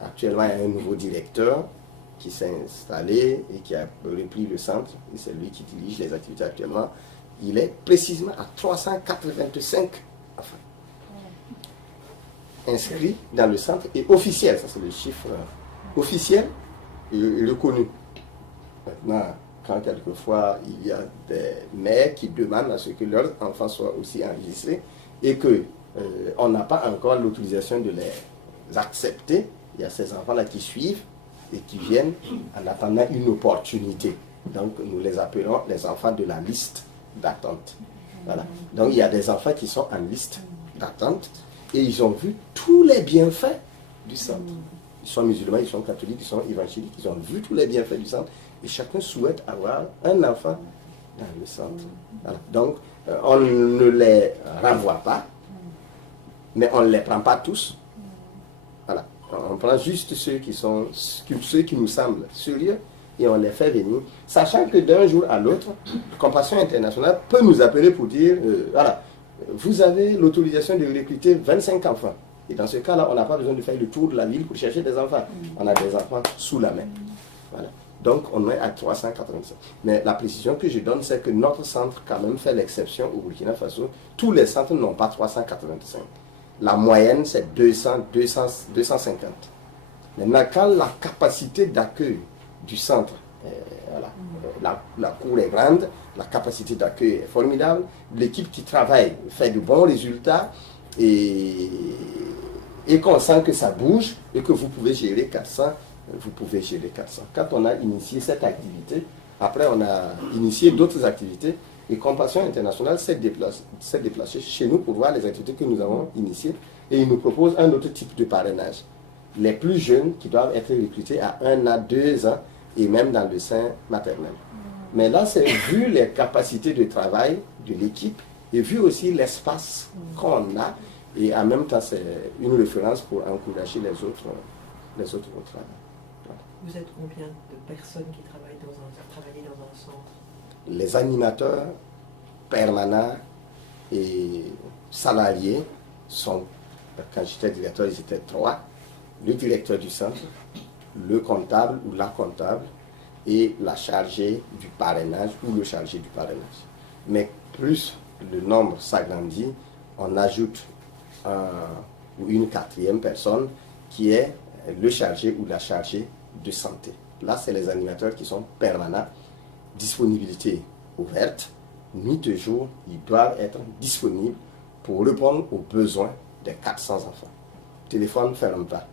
Actuellement, il y a un nouveau directeur qui s'est installé et qui a repris le centre, et c'est lui qui dirige les activités actuellement. Il est précisément à 385 enfants inscrits dans le centre et officiels, ça c'est le chiffre officiel et reconnu. Maintenant, quand quelquefois il y a des mères qui demandent à ce que leurs enfants soient aussi enregistrés et qu'on n'a pas encore l'autorisation de les accepter, il y a ces enfants-là qui suivent et qui viennent en attendant une opportunité. Donc nous les appelons les enfants de la liste d'attente. Voilà. Donc il y a des enfants qui sont en liste d'attente et ils ont vu tous les bienfaits du centre. Ils sont musulmans, ils sont catholiques, ils sont évangéliques, ils ont vu tous les bienfaits du centre et chacun souhaite avoir un enfant dans le centre. Voilà. Donc on ne les renvoie pas, mais on ne les prend pas tous. Voilà. On prend juste ceux qui nous semblent sérieux et on les fait venir, sachant que d'un jour à l'autre, Compassion Internationale peut nous appeler pour dire, voilà, vous avez l'autorisation de recruter 25 enfants. Et dans ce cas-là, on n'a pas besoin de faire le tour de la ville pour chercher des enfants. On a des enfants sous la main. Voilà. Donc on est à 385. Mais la précision que je donne, c'est que notre centre quand même fait l'exception au Burkina Faso. Tous les centres n'ont pas 385. La moyenne, c'est 250. Maintenant, quand la capacité d'accueil du centre, la cour est grande, la capacité d'accueil est formidable, l'équipe qui travaille fait de bons résultats et qu'on sent que ça bouge et que vous pouvez gérer 400, vous pouvez gérer 400. Quand on a initié cette activité, après on a initié d'autres activités et Compassion Internationale s'est déplacée chez nous pour voir les activités que nous avons initiées et ils nous proposent un autre type de parrainage. Les plus jeunes qui doivent être recrutés à 1 an, 2 ans et même dans le sein maternel. Mais là, c'est vu les capacités de travail de l'équipe et vu aussi l'espace qu'on a et en même temps, c'est une référence pour encourager les autres au travail. Voilà. Vous êtes combien de personnes qui travaillent dans un centre? Les animateurs permanents et salariés, sont, quand j'étais directeur, ils étaient 3, le directeur du centre, le comptable ou la comptable et la chargée du parrainage ou le chargé du parrainage. Mais plus le nombre s'agrandit, on ajoute une 4e personne qui est le chargé ou la chargée de santé. Là, c'est les animateurs qui sont permanents, disponibilité ouverte, nuit et jour, ils doivent être disponibles pour répondre aux besoins des 400 enfants. Téléphone ne ferme pas.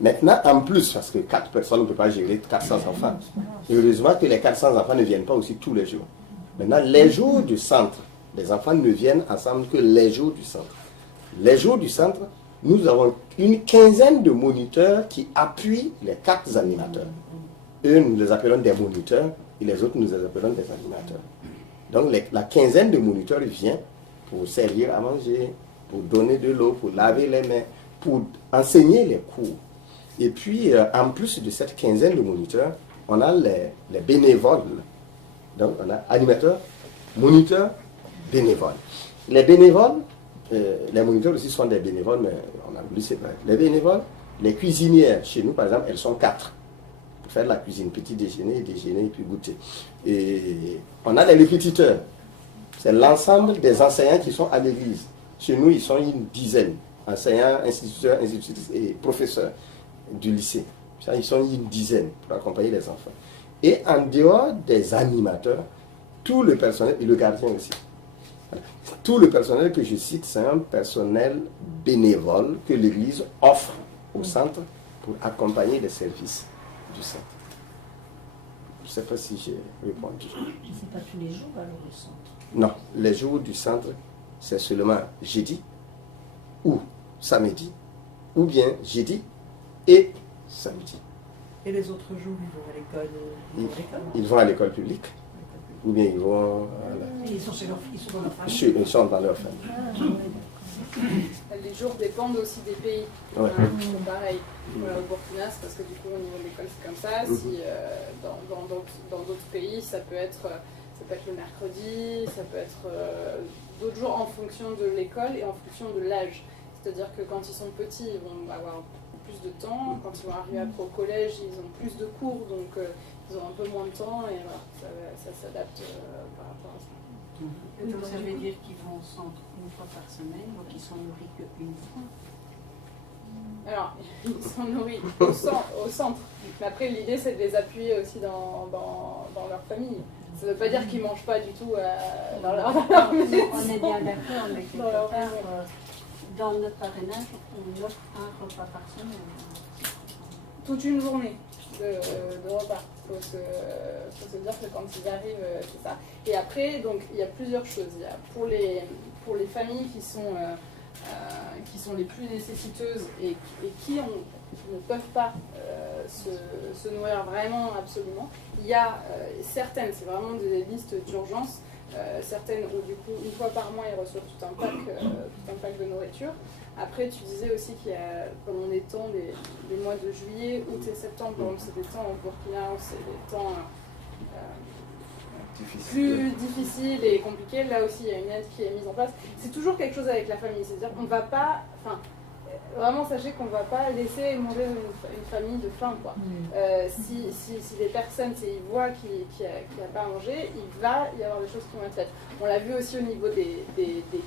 Maintenant, en plus, parce que 4 personnes ne peuvent pas gérer 400 enfants, heureusement que les 400 enfants ne viennent pas aussi tous les jours. Maintenant, les jours du centre, les enfants ne viennent ensemble que les jours du centre. Les jours du centre, nous avons une 15aine de moniteurs qui appuient les 4 animateurs. Eux, nous les appelons des moniteurs et les autres, nous les appelons des animateurs. Donc, la 15aine de moniteurs vient pour servir à manger, pour donner de l'eau, pour laver les mains, pour enseigner les cours. Et puis, en plus de cette 15aine de moniteurs, on a les bénévoles. Donc, on a animateurs, moniteurs, bénévoles. Les bénévoles, les moniteurs aussi sont des bénévoles, mais on a voulu séparer. Les bénévoles, les cuisinières, chez nous, par exemple, elles sont 4. Pour faire de la cuisine, petit déjeuner, déjeuner et puis goûter. Et on a les répétiteurs. C'est l'ensemble des enseignants qui sont à l'église. Chez nous, ils sont une dizaine. Enseignants, instituteurs, institutrices et professeurs du lycée. Ils sont une dizaine pour accompagner les enfants. Et en dehors des animateurs, tout le personnel, et le gardien aussi, tout le personnel que je cite, c'est un personnel bénévole que l'Église offre au centre pour accompagner les services du centre. Je ne sais pas si j'ai répondu. C'est pas tous les jours alors au centre? Non, les jours du centre, c'est seulement jeudi ou samedi, ou bien jeudi et samedi. Et les autres jours, ils vont à l'école? Ils vont à l'école publique, ou bien ils vont... Ils sont chez leur, ils sont dans leur famille. Ils sont dans leur famille. Les jours dépendent aussi des pays. Ouais. C'est pareil. Voilà, au Burkina, c'est parce que du coup, au niveau de l'école, c'est comme ça. Si, dans d'autres pays, ça peut être le mercredi, ça peut être d'autres jours en fonction de l'école et en fonction de l'âge. C'est-à-dire que quand ils sont petits, ils vont avoir plus de temps. Quand ils vont arriver après au collège, ils ont plus de cours, donc ils ont un peu moins de temps. Et voilà, ça s'adapte par rapport à ça. Et donc ça veut dire qu'ils vont au centre une fois par semaine, donc ils sont nourris qu'une fois. Alors, ils sont nourris au centre. Mais après, l'idée, c'est de les appuyer aussi dans leur famille. Ça ne veut pas dire qu'ils ne mangent pas du tout dans leur maison. On est bien d'accord, mais quelque part, dans notre parrainage, on offre un repas par semaine. Toute une journée de repas. Il faut se dire que quand ils arrivent, c'est ça. Et après, donc, il y a plusieurs choses. Il y a pour les familles qui sont les plus nécessiteuses et qui ne peuvent pas se nourrir vraiment absolument. Il y a certaines, c'est vraiment des listes d'urgence, certaines où du coup, une fois par mois, ils reçoivent tout un pack de nourriture. Après, tu disais aussi qu'il y a, pendant les temps, les mois de juillet, août et septembre, par exemple, c'est des temps au Burkina où c'est des temps plus difficiles et compliqués. Là aussi, il y a une aide qui est mise en place. C'est toujours quelque chose avec la famille, c'est-à-dire qu'on ne va pas... Vraiment, sachez qu'on ne va pas laisser mourir une famille de faim, quoi. Si les personnes, ils voient qu'il n'y a pas à manger, il va y avoir des choses qui vont être faites. On l'a vu aussi au niveau des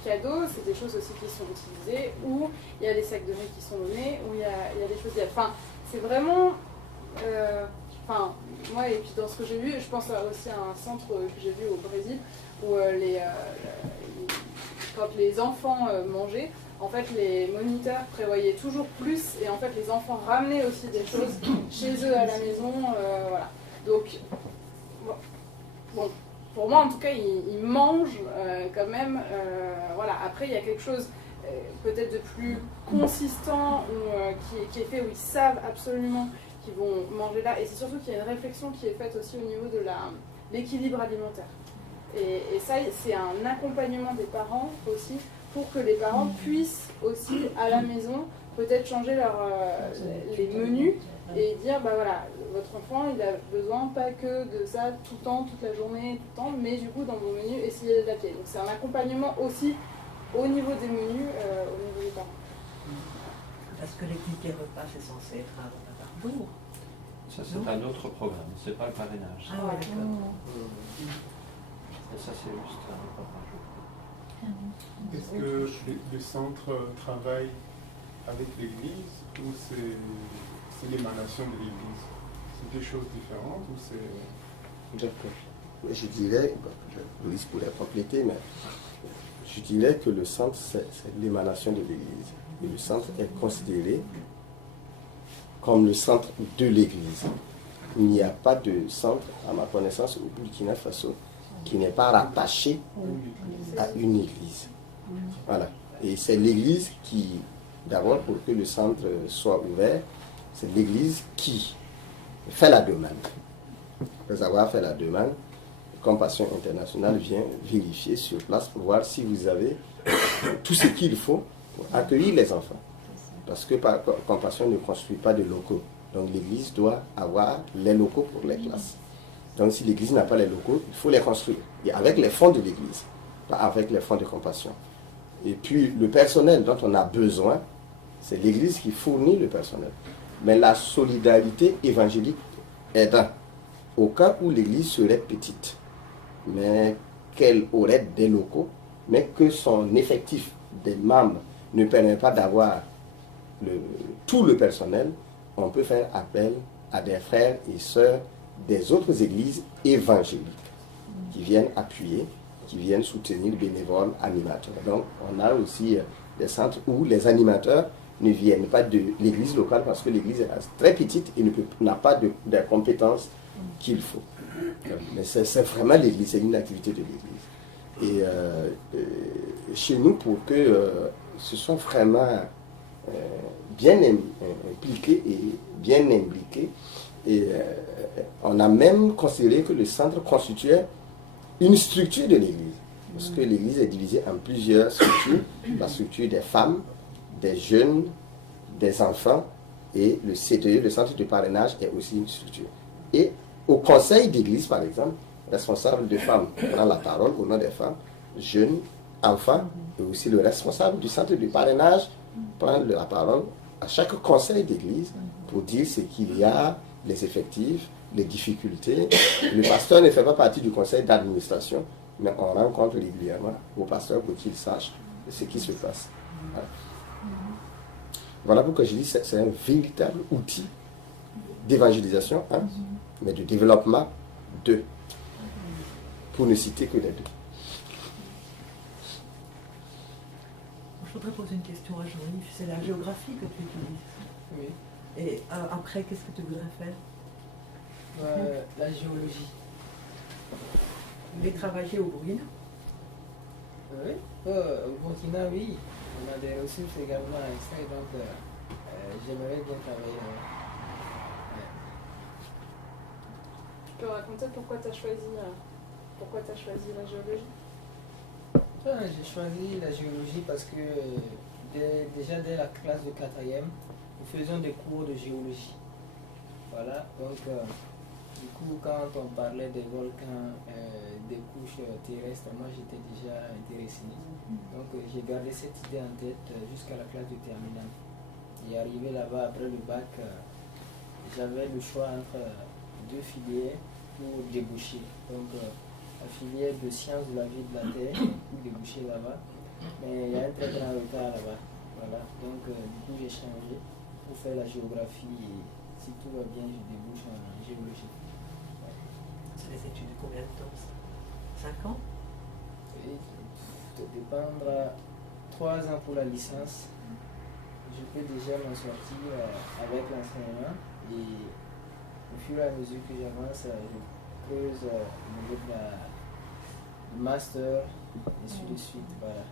cadeaux, c'est des choses aussi qui sont utilisées, où il y a des sacs de riz qui sont donnés, où il y a des choses... Enfin, c'est vraiment... moi, et puis dans ce que j'ai vu, je pense aussi à un centre que j'ai vu au Brésil, où quand les enfants mangeaient, en fait, les moniteurs prévoyaient toujours plus et en fait, les enfants ramenaient aussi des choses chez eux à la maison. Voilà. Donc, bon, pour moi, en tout cas, ils mangent quand même. Voilà. Après, il y a quelque chose peut-être de plus consistant ou qui est fait où ils savent absolument qu'ils vont manger là. Et c'est surtout qu'il y a une réflexion qui est faite aussi au niveau de l'équilibre alimentaire. Et ça, c'est un accompagnement des parents aussi, pour que les parents puissent aussi à la maison peut-être changer les menus et dire, bah voilà, votre enfant, il a besoin pas que de ça tout le temps, toute la journée, tout le temps, mais du coup, dans vos menus, essayez d'adapter. Donc c'est un accompagnement aussi au niveau des menus, au niveau des temps. Parce que les tickets repas, c'est censé être un repas par jour. Ça, c'est un autre programme, c'est pas le parrainage. Ah ouais, d'accord. Et ça, c'est juste un repas par jour. Est-ce que le centre travaille avec l'Église ou c'est l'émanation de l'Église? C'est deux choses différentes ou c'est... D'accord. Je dirais, Louise pourrait compléter, mais je dirais que le centre, c'est l'émanation de l'Église. Et le centre est considéré comme le centre de l'Église. Il n'y a pas de centre, à ma connaissance, au Burkina Faso, qui n'est pas rattaché à une église. Voilà. Et c'est l'église qui, d'abord, pour que le centre soit ouvert, c'est l'église qui fait la demande. Après avoir fait la demande, Compassion Internationale vient vérifier sur place pour voir si vous avez tout ce qu'il faut pour accueillir les enfants. Parce que Compassion ne construit pas de locaux. Donc l'église doit avoir les locaux pour les classes. Donc si l'église n'a pas les locaux, il faut les construire. Et avec les fonds de l'église, pas avec les fonds de Compassion. Et puis le personnel dont on a besoin, c'est l'église qui fournit le personnel. Mais la solidarité évangélique est un. Au cas où l'église serait petite, mais qu'elle aurait des locaux, mais que son effectif des membres ne permet pas d'avoir tout le personnel, on peut faire appel à des frères et sœurs des autres églises évangéliques qui viennent appuyer, qui viennent soutenir bénévoles animateurs. Donc on a aussi des centres où les animateurs ne viennent pas de l'église locale parce que l'église est très petite et n'a pas de compétences qu'il faut. Mais c'est vraiment l'église, c'est une activité de l'église. Et chez nous, pour que ce soit vraiment bien impliqué et bien imbriqué, on a même considéré que le centre constituait une structure de l'église. Parce que l'église est divisée en plusieurs structures. La structure des femmes, des jeunes, des enfants, et le CTE, le centre de parrainage, est aussi une structure. Et au conseil d'église, par exemple, responsable de femmes prend la parole au nom des femmes, jeunes, enfants, et aussi le responsable du centre de parrainage prend la parole à chaque conseil d'église pour dire ce qu'il y a, les effectifs, les difficultés. Le pasteur ne fait pas partie du conseil d'administration, mais on rencontre régulièrement au pasteur pour qu'il sache ce qui se passe. Voilà pourquoi je dis que c'est un véritable outil d'évangélisation, mais de développement pour ne citer que les deux. Je voudrais poser une question à Jean-Yves. C'est la géographie que tu utilises. Oui. Et après, qu'est-ce que tu voudrais faire? La géologie. Et travailler au Burkina? Oui. Au Burkina, oui. On a des ressources également à extraire, donc j'aimerais bien travailler là. Tu peux raconter pourquoi tu as choisi la géologie? J'ai choisi la géologie parce que déjà dès la classe de 4e, nous faisions des cours de géologie. Voilà, donc du coup quand on parlait des volcans, des couches terrestres, moi j'étais déjà intéressé. Donc j'ai gardé cette idée en tête jusqu'à la classe de terminale. Et arrivé là-bas après le bac, j'avais le choix entre deux filières pour déboucher. Donc la filière de sciences de la vie de la Terre pour déboucher là-bas. Mais il y a un très grand retard là-bas. Voilà. Donc du coup j'ai changé pour faire la géographie et si tout va bien je débouche en géologie. Ouais. C'est les études de combien de temps? 5 ans? Et ça dépendra 3 ans pour la licence. Je peux déjà m'en sortir avec l'enseignement et au fur et à mesure que j'avance, je creuse au niveau de la master et ainsi de suite. Voilà.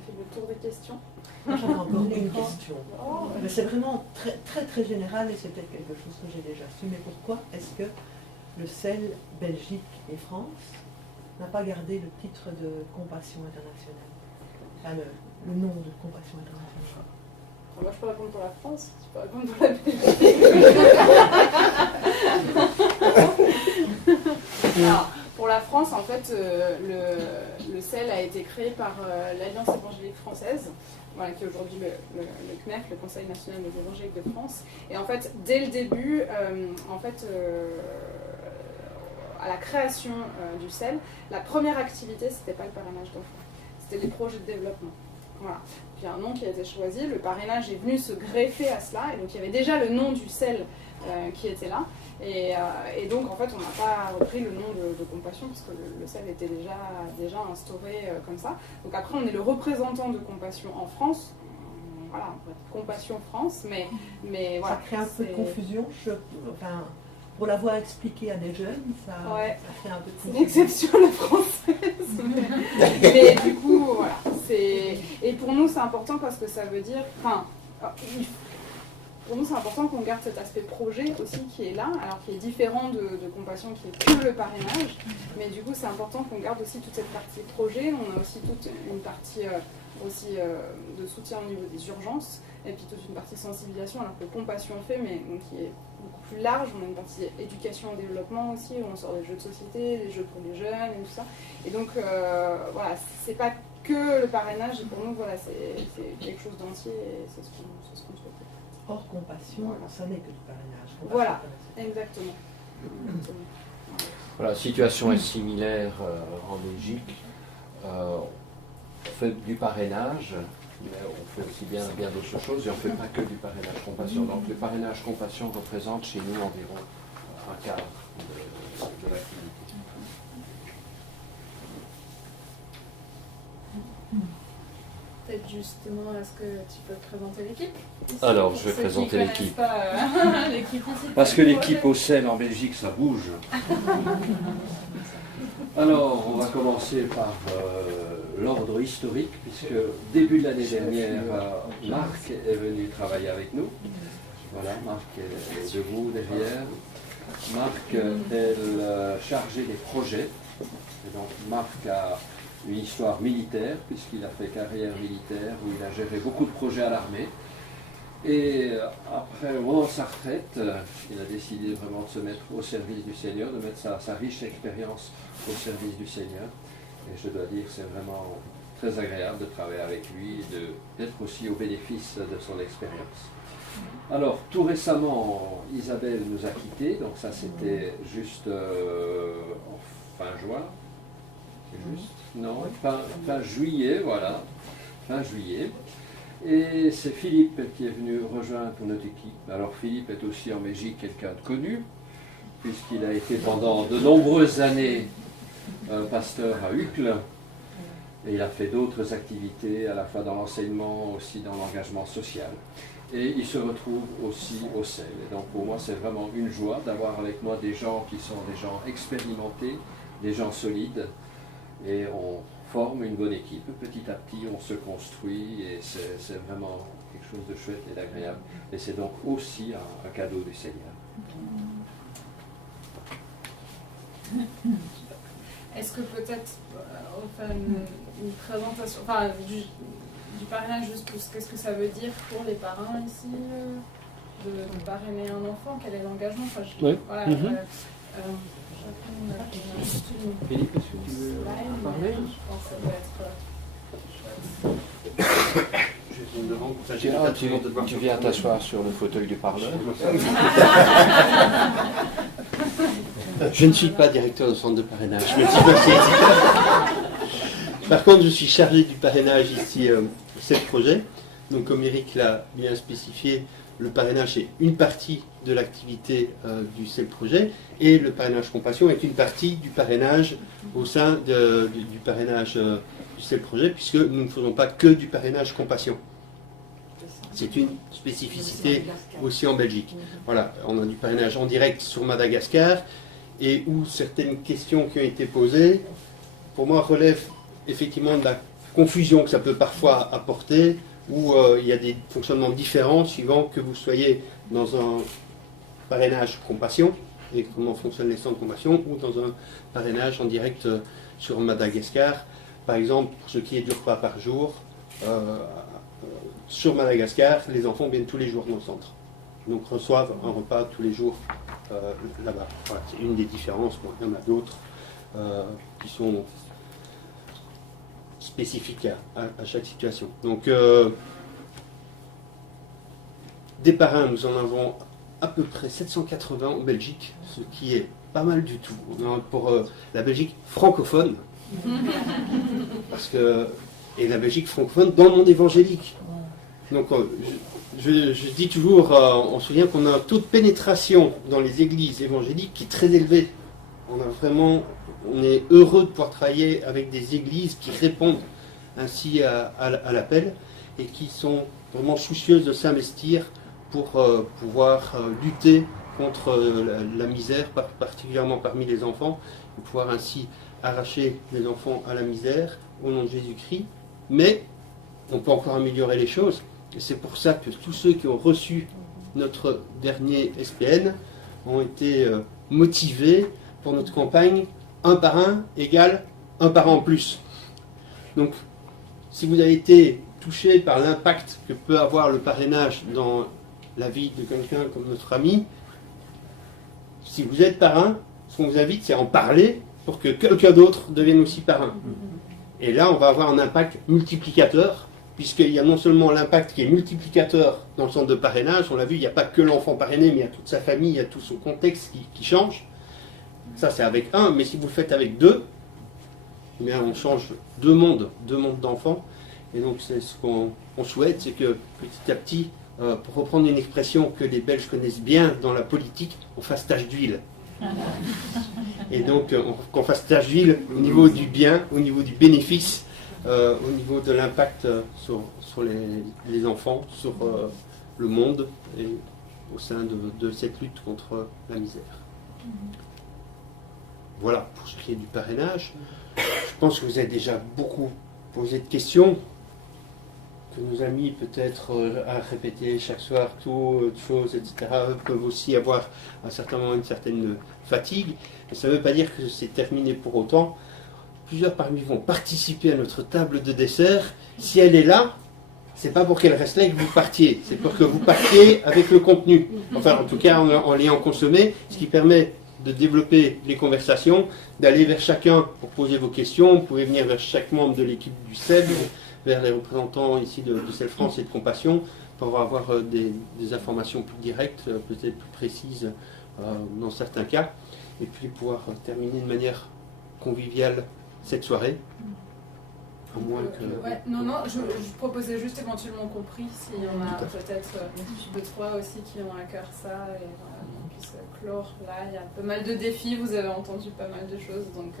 fait le tour des questions. J'avais encore une question. Mais c'est vraiment très, très, très général et c'est peut-être quelque chose que j'ai déjà su. Mais pourquoi est-ce que le CEL Belgique et France n'a pas gardé le titre de Compassion internationale, enfin le nom de Compassion internationale? Moi, je peux répondre pour la France, je peux répondre pour la Belgique. Alors, pour la France, en fait, le CEL a été créé par l'Alliance évangélique française, voilà, qui est aujourd'hui le CNEF, le Conseil national des évangéliques de France. Et en fait, dès le début, à la création du CEL, la première activité, c'était pas le parrainage d'enfants, c'était les projets de développement. Voilà. Puis un nom qui a été choisi, le parrainage est venu se greffer à cela, et donc il y avait déjà le nom du CEL qui était là, et donc en fait on n'a pas repris le nom de Compassion, parce que le CEL était déjà instauré comme ça. Donc après on est le représentant de Compassion en France, voilà, on peut être Compassion France, mais voilà. Ça crée un peu de confusion, pour l'avoir expliqué à des jeunes, ça fait un peu de confusion. C'est l'exception, la française. Mais du coup, voilà. Et pour nous, c'est important parce que ça veut dire... pour nous, c'est important qu'on garde cet aspect projet aussi qui est là, alors qui est différent de Compassion, qui est que le parrainage. Mais du coup, c'est important qu'on garde aussi toute cette partie projet. On a aussi toute une partie de soutien au niveau des urgences, et puis toute une partie sensibilisation, alors que Compassion fait, mais qui est beaucoup plus large. On a une partie éducation et développement aussi, où on sort des jeux de société, des jeux pour les jeunes et tout ça. Et donc, voilà, c'est pas que le parrainage, et pour nous, voilà, c'est quelque chose d'entier, et c'est ce qu'on souhaite. Hors Compassion, voilà. Ça n'est que du parrainage. Voilà, exactement. Voilà, la situation est similaire en Belgique. On fait du parrainage, mais on fait aussi bien d'autres choses, et on ne fait pas que du parrainage Compassion. Donc le parrainage Compassion représente chez nous environ un quart de l'activité. Peut-être justement, est-ce que tu peux présenter l'équipe? Alors, je vais présenter l'équipe. L'équipe ici. Parce que l'équipe au CEL en Belgique, ça bouge. Alors, on va commencer par l'ordre historique, puisque début de l'année dernière, Marc est venu travailler avec nous. Voilà, Marc est debout derrière. Marc est le chargé des projets. Et donc, Marc a une histoire militaire, puisqu'il a fait carrière militaire, où il a géré beaucoup de projets à l'armée. Et après, au moment de sa retraite, il a décidé vraiment de se mettre au service du Seigneur, de mettre sa riche expérience au service du Seigneur. Et je dois dire que c'est vraiment très agréable de travailler avec lui et d'être aussi au bénéfice de son expérience. Alors, tout récemment, Isabelle nous a quittés, donc ça c'était juste en fin juin. C'est juste? Non, fin juillet, voilà. Fin juillet. Et c'est Philippe qui est venu rejoindre notre équipe. Alors Philippe est aussi en Belgique quelqu'un de connu, puisqu'il a été pendant de nombreuses années pasteur à Uccle. Et il a fait d'autres activités, à la fois dans l'enseignement, aussi dans l'engagement social. Et il se retrouve aussi au CEL. Et donc pour moi, c'est vraiment une joie d'avoir avec moi des gens qui sont des gens expérimentés, des gens solides. Et on forme une bonne équipe. Petit à petit, on se construit et c'est vraiment quelque chose de chouette et d'agréable. Et c'est donc aussi un cadeau du Seigneur. Est-ce que peut-être on fait une présentation du parrainage, juste pour qu'est-ce que ça veut dire pour les parrains ici de parrainer un enfant? Quel est l'engagement? Oui. Voilà, Philippe, est-ce que tu veux parler? Je pense que ça doit être... Tu viens t'asseoir sur le fauteuil du parleur. Je ne suis pas directeur de centre de parrainage. Par contre, je suis chargé du parrainage ici, CEL Projet. Donc, comme Eric l'a bien spécifié, le parrainage est une partie de l'activité du CEL Projet et le parrainage Compassion est une partie du parrainage au sein du parrainage du CEL Projet, puisque nous ne faisons pas que du parrainage Compassion. C'est une spécificité aussi en Belgique. Voilà, on a du parrainage en direct sur Madagascar et où certaines questions qui ont été posées, pour moi, relèvent effectivement de la confusion que ça peut parfois apporter, où il y a des fonctionnements différents suivant que vous soyez dans un parrainage compassion, et comment fonctionnent les centres de compassion, ou dans un parrainage en direct sur Madagascar. Par exemple, pour ce qui est du repas par jour, sur Madagascar, les enfants viennent tous les jours dans le centre. Donc reçoivent un repas tous les jours là-bas. Voilà, c'est une des différences. Bon, il y en a d'autres qui sont spécifiques à chaque situation. Donc des parrains, nous en avons à peu près 780 en Belgique, ce qui est pas mal du tout. Pour la Belgique francophone, et la Belgique francophone dans le monde évangélique. Donc je dis toujours, on se souvient qu'on a un taux de pénétration dans les églises évangéliques qui est très élevé. On est heureux de pouvoir travailler avec des églises qui répondent ainsi à l'appel et qui sont vraiment soucieuses de s'investir pour pouvoir lutter contre la misère, particulièrement parmi les enfants, et pouvoir ainsi arracher les enfants à la misère au nom de Jésus-Christ. Mais on peut encore améliorer les choses, et c'est pour ça que tous ceux qui ont reçu notre dernier SPN ont été motivés pour notre campagne un parrain égale un parrain en plus. Donc, si vous avez été touché par l'impact que peut avoir le parrainage dans la vie de quelqu'un comme notre ami, si vous êtes parrain, ce qu'on vous invite, c'est à en parler pour que quelqu'un d'autre devienne aussi parrain. Et là, on va avoir un impact multiplicateur, puisqu'il y a non seulement l'impact qui est multiplicateur dans le centre de parrainage, on l'a vu, il n'y a pas que l'enfant parrainé, mais il y a toute sa famille, il y a tout son contexte qui change. Ça, c'est avec un, mais si vous le faites avec deux, eh bien, on change deux mondes d'enfants. Et donc, c'est ce qu'on souhaite, c'est que petit à petit, pour reprendre une expression que les Belges connaissent bien dans la politique, on fasse tache d'huile. Et donc, qu'on fasse tache d'huile au niveau du bien, au niveau du bénéfice, au niveau de l'impact sur les enfants, sur le monde, et au sein de cette lutte contre la misère. Voilà pour ce qui est du parrainage. Je pense que vous avez déjà beaucoup posé de questions, que nos amis peut-être à répéter chaque soir toutes choses, etc., peuvent aussi avoir à un certain moment une certaine fatigue. Mais ça ne veut pas dire que c'est terminé pour autant. Plusieurs parmi vous vont participer à notre table de dessert. Si elle est là, c'est pas pour qu'elle reste là et que vous partiez, c'est pour que vous partiez avec le contenu. Enfin, en tout cas, en l'ayant consommé, ce qui permet de développer les conversations, d'aller vers chacun pour poser vos questions. Vous pouvez venir vers chaque membre de l'équipe du CEB, vers les représentants ici de CEL France et de Compassion, pour avoir des informations plus directes, peut-être plus précises dans certains cas, et puis pouvoir terminer de manière conviviale cette soirée. À moins que... Ouais, non, je proposais juste éventuellement compris s'il y en a peut-être deux, trois aussi qui ont à cœur ça, et voilà, on puisse clore là. Il y a pas mal de défis, vous avez entendu pas mal de choses, donc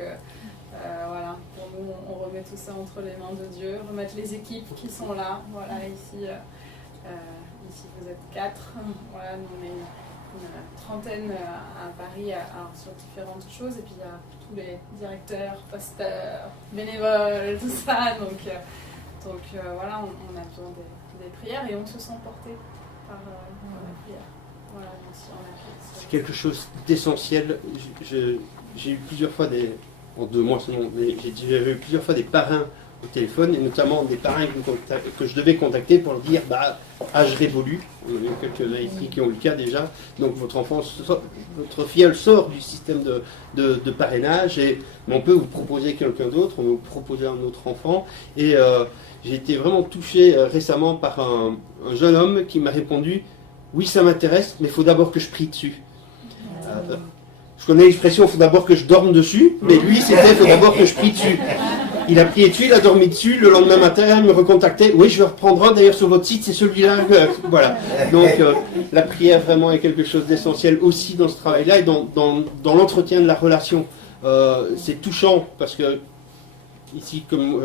voilà, pour nous on remet tout ça entre les mains de Dieu, remettre les équipes qui sont là, voilà, ici vous êtes 4, voilà, nous on est une trentaine à Paris sur différentes choses, et puis il y a tous les directeurs, pasteurs, bénévoles, tout ça, donc voilà, on a besoin des prières et on se sent porté par la prière. Voilà, donc si on a c'est quelque chose d'essentiel. J'ai eu plusieurs fois en 2 mois seulement, j'ai eu plusieurs fois des parrains au téléphone, et notamment des parrains que je devais contacter pour leur dire âge révolu. On a eu quelques ici qui ont eu le cas déjà. Donc votre filleul sort du système de parrainage, mais on peut vous proposer quelqu'un d'autre, on peut vous proposer un autre enfant. Et j'ai été vraiment touché récemment par un jeune homme qui m'a répondu: oui, ça m'intéresse, mais il faut d'abord que je prie dessus. Je connais l'expression, il faut d'abord que je dorme dessus, mais lui, c'était il faut d'abord que je prie dessus. Il a prié dessus, il a dormi dessus, le lendemain matin, il me recontactait. Oui, je vais reprendre un, d'ailleurs sur votre site, c'est celui-là. Voilà. Donc la prière vraiment est quelque chose d'essentiel aussi dans ce travail-là et dans l'entretien de la relation. C'est touchant parce que ici, comme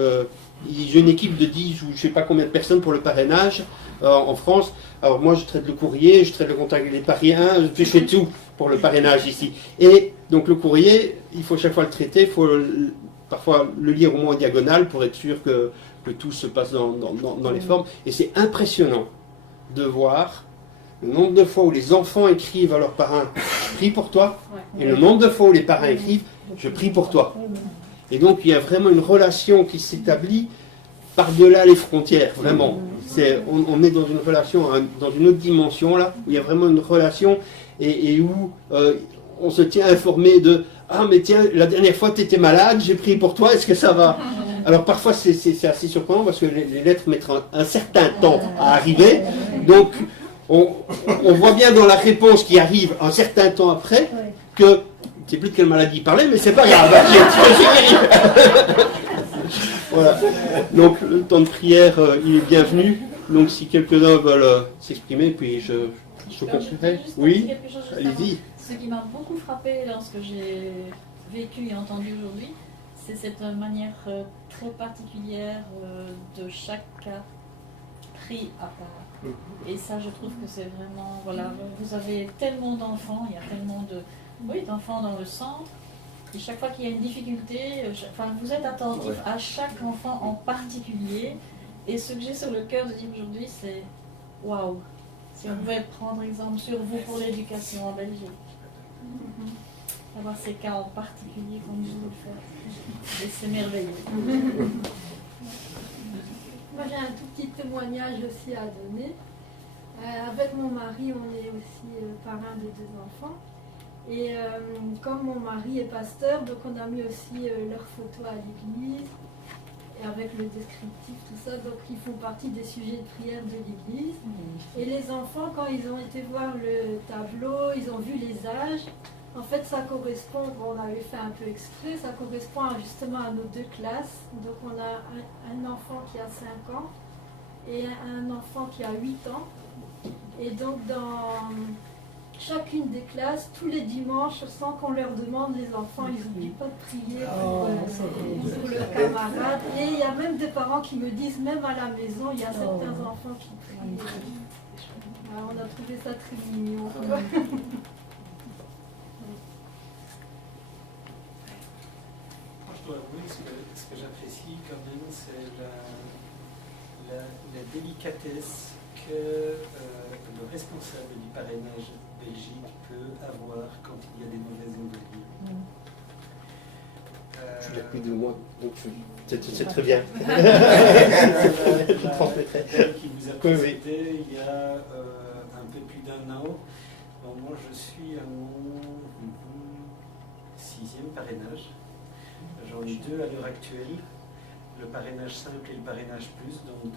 j'ai une équipe de 10 ou je ne sais pas combien de personnes pour le parrainage en France. Alors moi, je traite le courrier, je traite le contact avec les parrains, je fais tout pour le parrainage ici. Et donc le courrier, il faut chaque fois le traiter, il faut parfois le lire au moins en diagonale pour être sûr que tout se passe dans les formes. Et c'est impressionnant de voir le nombre de fois où les enfants écrivent à leurs parents « je prie pour toi » et le nombre de fois où les parents écrivent « je prie pour toi ». Et donc il y a vraiment une relation qui s'établit par-delà les frontières, vraiment. On est dans une relation, dans une autre dimension là, où il y a vraiment une relation et où on se tient informé de « ah mais tiens, la dernière fois tu étais malade, j'ai prié pour toi, est-ce que ça va ?» Alors parfois c'est assez surprenant parce que les lettres mettent un certain temps à arriver, donc on voit bien dans la réponse qui arrive un certain temps après que, je ne sais plus de quelle maladie il parlait, mais c'est pas grave, voilà. Donc le temps de prière, il est bienvenu, donc si quelques-uns veulent s'exprimer, puis je conclurai. Oui, allez-y. Ce qui m'a beaucoup frappé dans ce que j'ai vécu et entendu aujourd'hui, c'est cette manière très particulière de chaque cas pris à part. Et ça, je trouve que c'est vraiment, voilà, vous avez tellement d'enfants, il y a tellement d'enfants dans le centre, et chaque fois qu'il y a une difficulté, vous êtes attentif à chaque enfant en particulier, et ce que j'ai sur le cœur de dire aujourd'hui, c'est waouh, si on pouvait prendre exemple sur vous pour l'éducation en Belgique. Avoir ces cas en particulier comme vous le faites. Et c'est merveilleux. Moi j'ai un tout petit témoignage aussi à donner. Avec mon mari, on est aussi parrain des 2 enfants. Et comme mon mari est pasteur, donc on a mis aussi leurs photos à l'église. Et avec le descriptif, tout ça, donc ils font partie des sujets de prière de l'église. Et les enfants, quand ils ont été voir le tableau, ils ont vu les âges. En fait, ça correspond, on avait fait un peu exprès, ça correspond justement à nos 2 classes. Donc on a un enfant qui a 5 ans et un enfant qui a 8 ans. Et donc dans chacune des classes, tous les dimanches, sans qu'on leur demande, les enfants, ils n'oublient pas de prier pour leur camarade. Et il y a même des parents qui me disent, même à la maison, il y a certains enfants qui prient. Alors, on a trouvé ça très mignon. Je dois avouer, ce que j'apprécie quand même, c'est la délicatesse que le responsable du parrainage Belgique peut avoir quand il y a des mauvaises nouvelles. Je l'ai plus de moi, donc c'est très bien. Qui vous a précédé il y a un peu plus d'1 an. Bon, moi, je suis à mon 6e parrainage. J'en ai 2 à l'heure actuelle, le parrainage simple et le parrainage plus, donc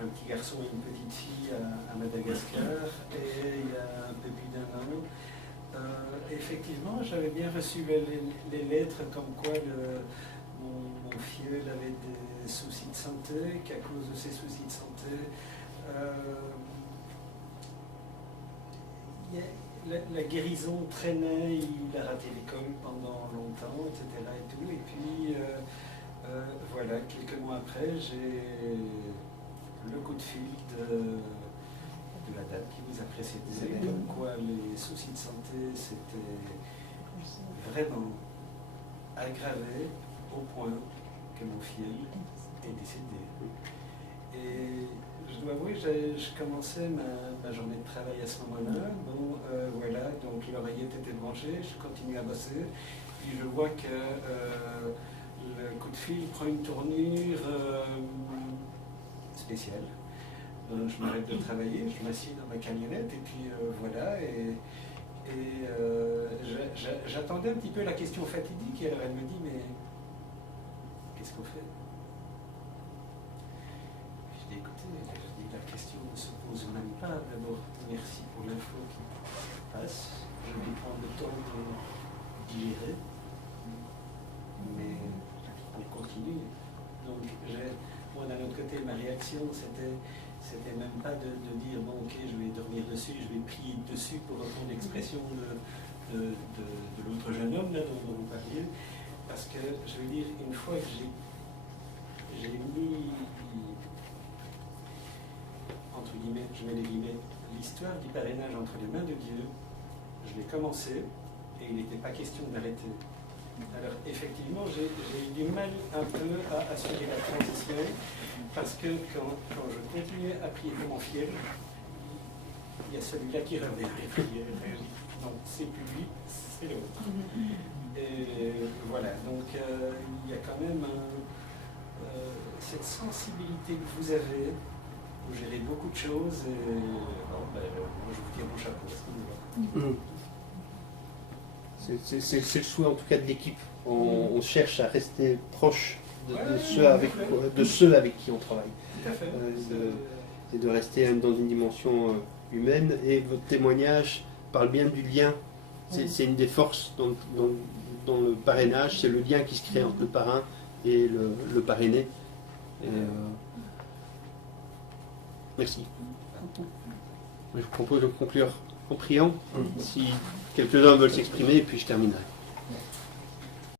un petit garçon et une petite fille à Madagascar, et il y a un peu plus d'1 an. Effectivement, j'avais bien reçu les lettres comme quoi mon filleul avait des soucis de santé, qu'à cause de ces soucis de santé, la guérison traînait, il a raté l'école pendant longtemps, etc. Et tout. Et puis, voilà, quelques mois après, j'ai le coup de fil de la date qui vous a précédé, comme quoi les soucis de santé s'étaient vraiment aggravés au point que mon filleul est décédé. Et je dois avouer, je commençais ma journée de travail à ce moment-là. Bon, voilà, donc l'oreillette était branchée, je continue à bosser. Puis je vois que le coup de fil prend une tournure spéciale. Donc je m'arrête de travailler, je m'assieds dans ma camionnette et puis voilà. Et j'attendais un petit peu la question fatidique et alors elle me dit mais qu'est-ce qu'on fait? Je dis écoutez, la question ne se pose même pas. D'abord, merci pour l'info qui passe. Je vais prendre le temps de digérer. Mais on continue. Donc, moi, d'un autre côté, ma réaction, c'était même pas de dire bon, ok, je vais dormir dessus, je vais prier dessus pour reprendre l'expression de l'autre jeune homme là, dont vous parliez. Parce que, je veux dire, une fois que j'ai mis, entre guillemets, je mets les guillemets, l'histoire du parrainage entre les mains de Dieu, je l'ai commencé et il n'était pas question d'arrêter. Alors effectivement, j'ai eu du mal un peu à assurer la transition parce que quand je continuais à prier pour mon fiel, il y a celui-là qui revient les prières. Non, c'est plus lui, c'est l'autre. Et voilà, donc il y a quand même cette sensibilité que vous avez, vous gérez beaucoup de choses et bon, moi je vous tire mon chapeau à ce niveau-là. C'est le souhait en tout cas de l'équipe. On cherche à rester proche de ceux avec qui on travaille. Tout à fait. Et de rester dans une dimension humaine. Et votre témoignage parle bien du lien. C'est une des forces dans le parrainage, c'est le lien qui se crée entre le parrain et le parrainé. Et, merci. Je vous propose de conclure en priant. Si quelques-uns veulent s'exprimer, et puis je terminerai.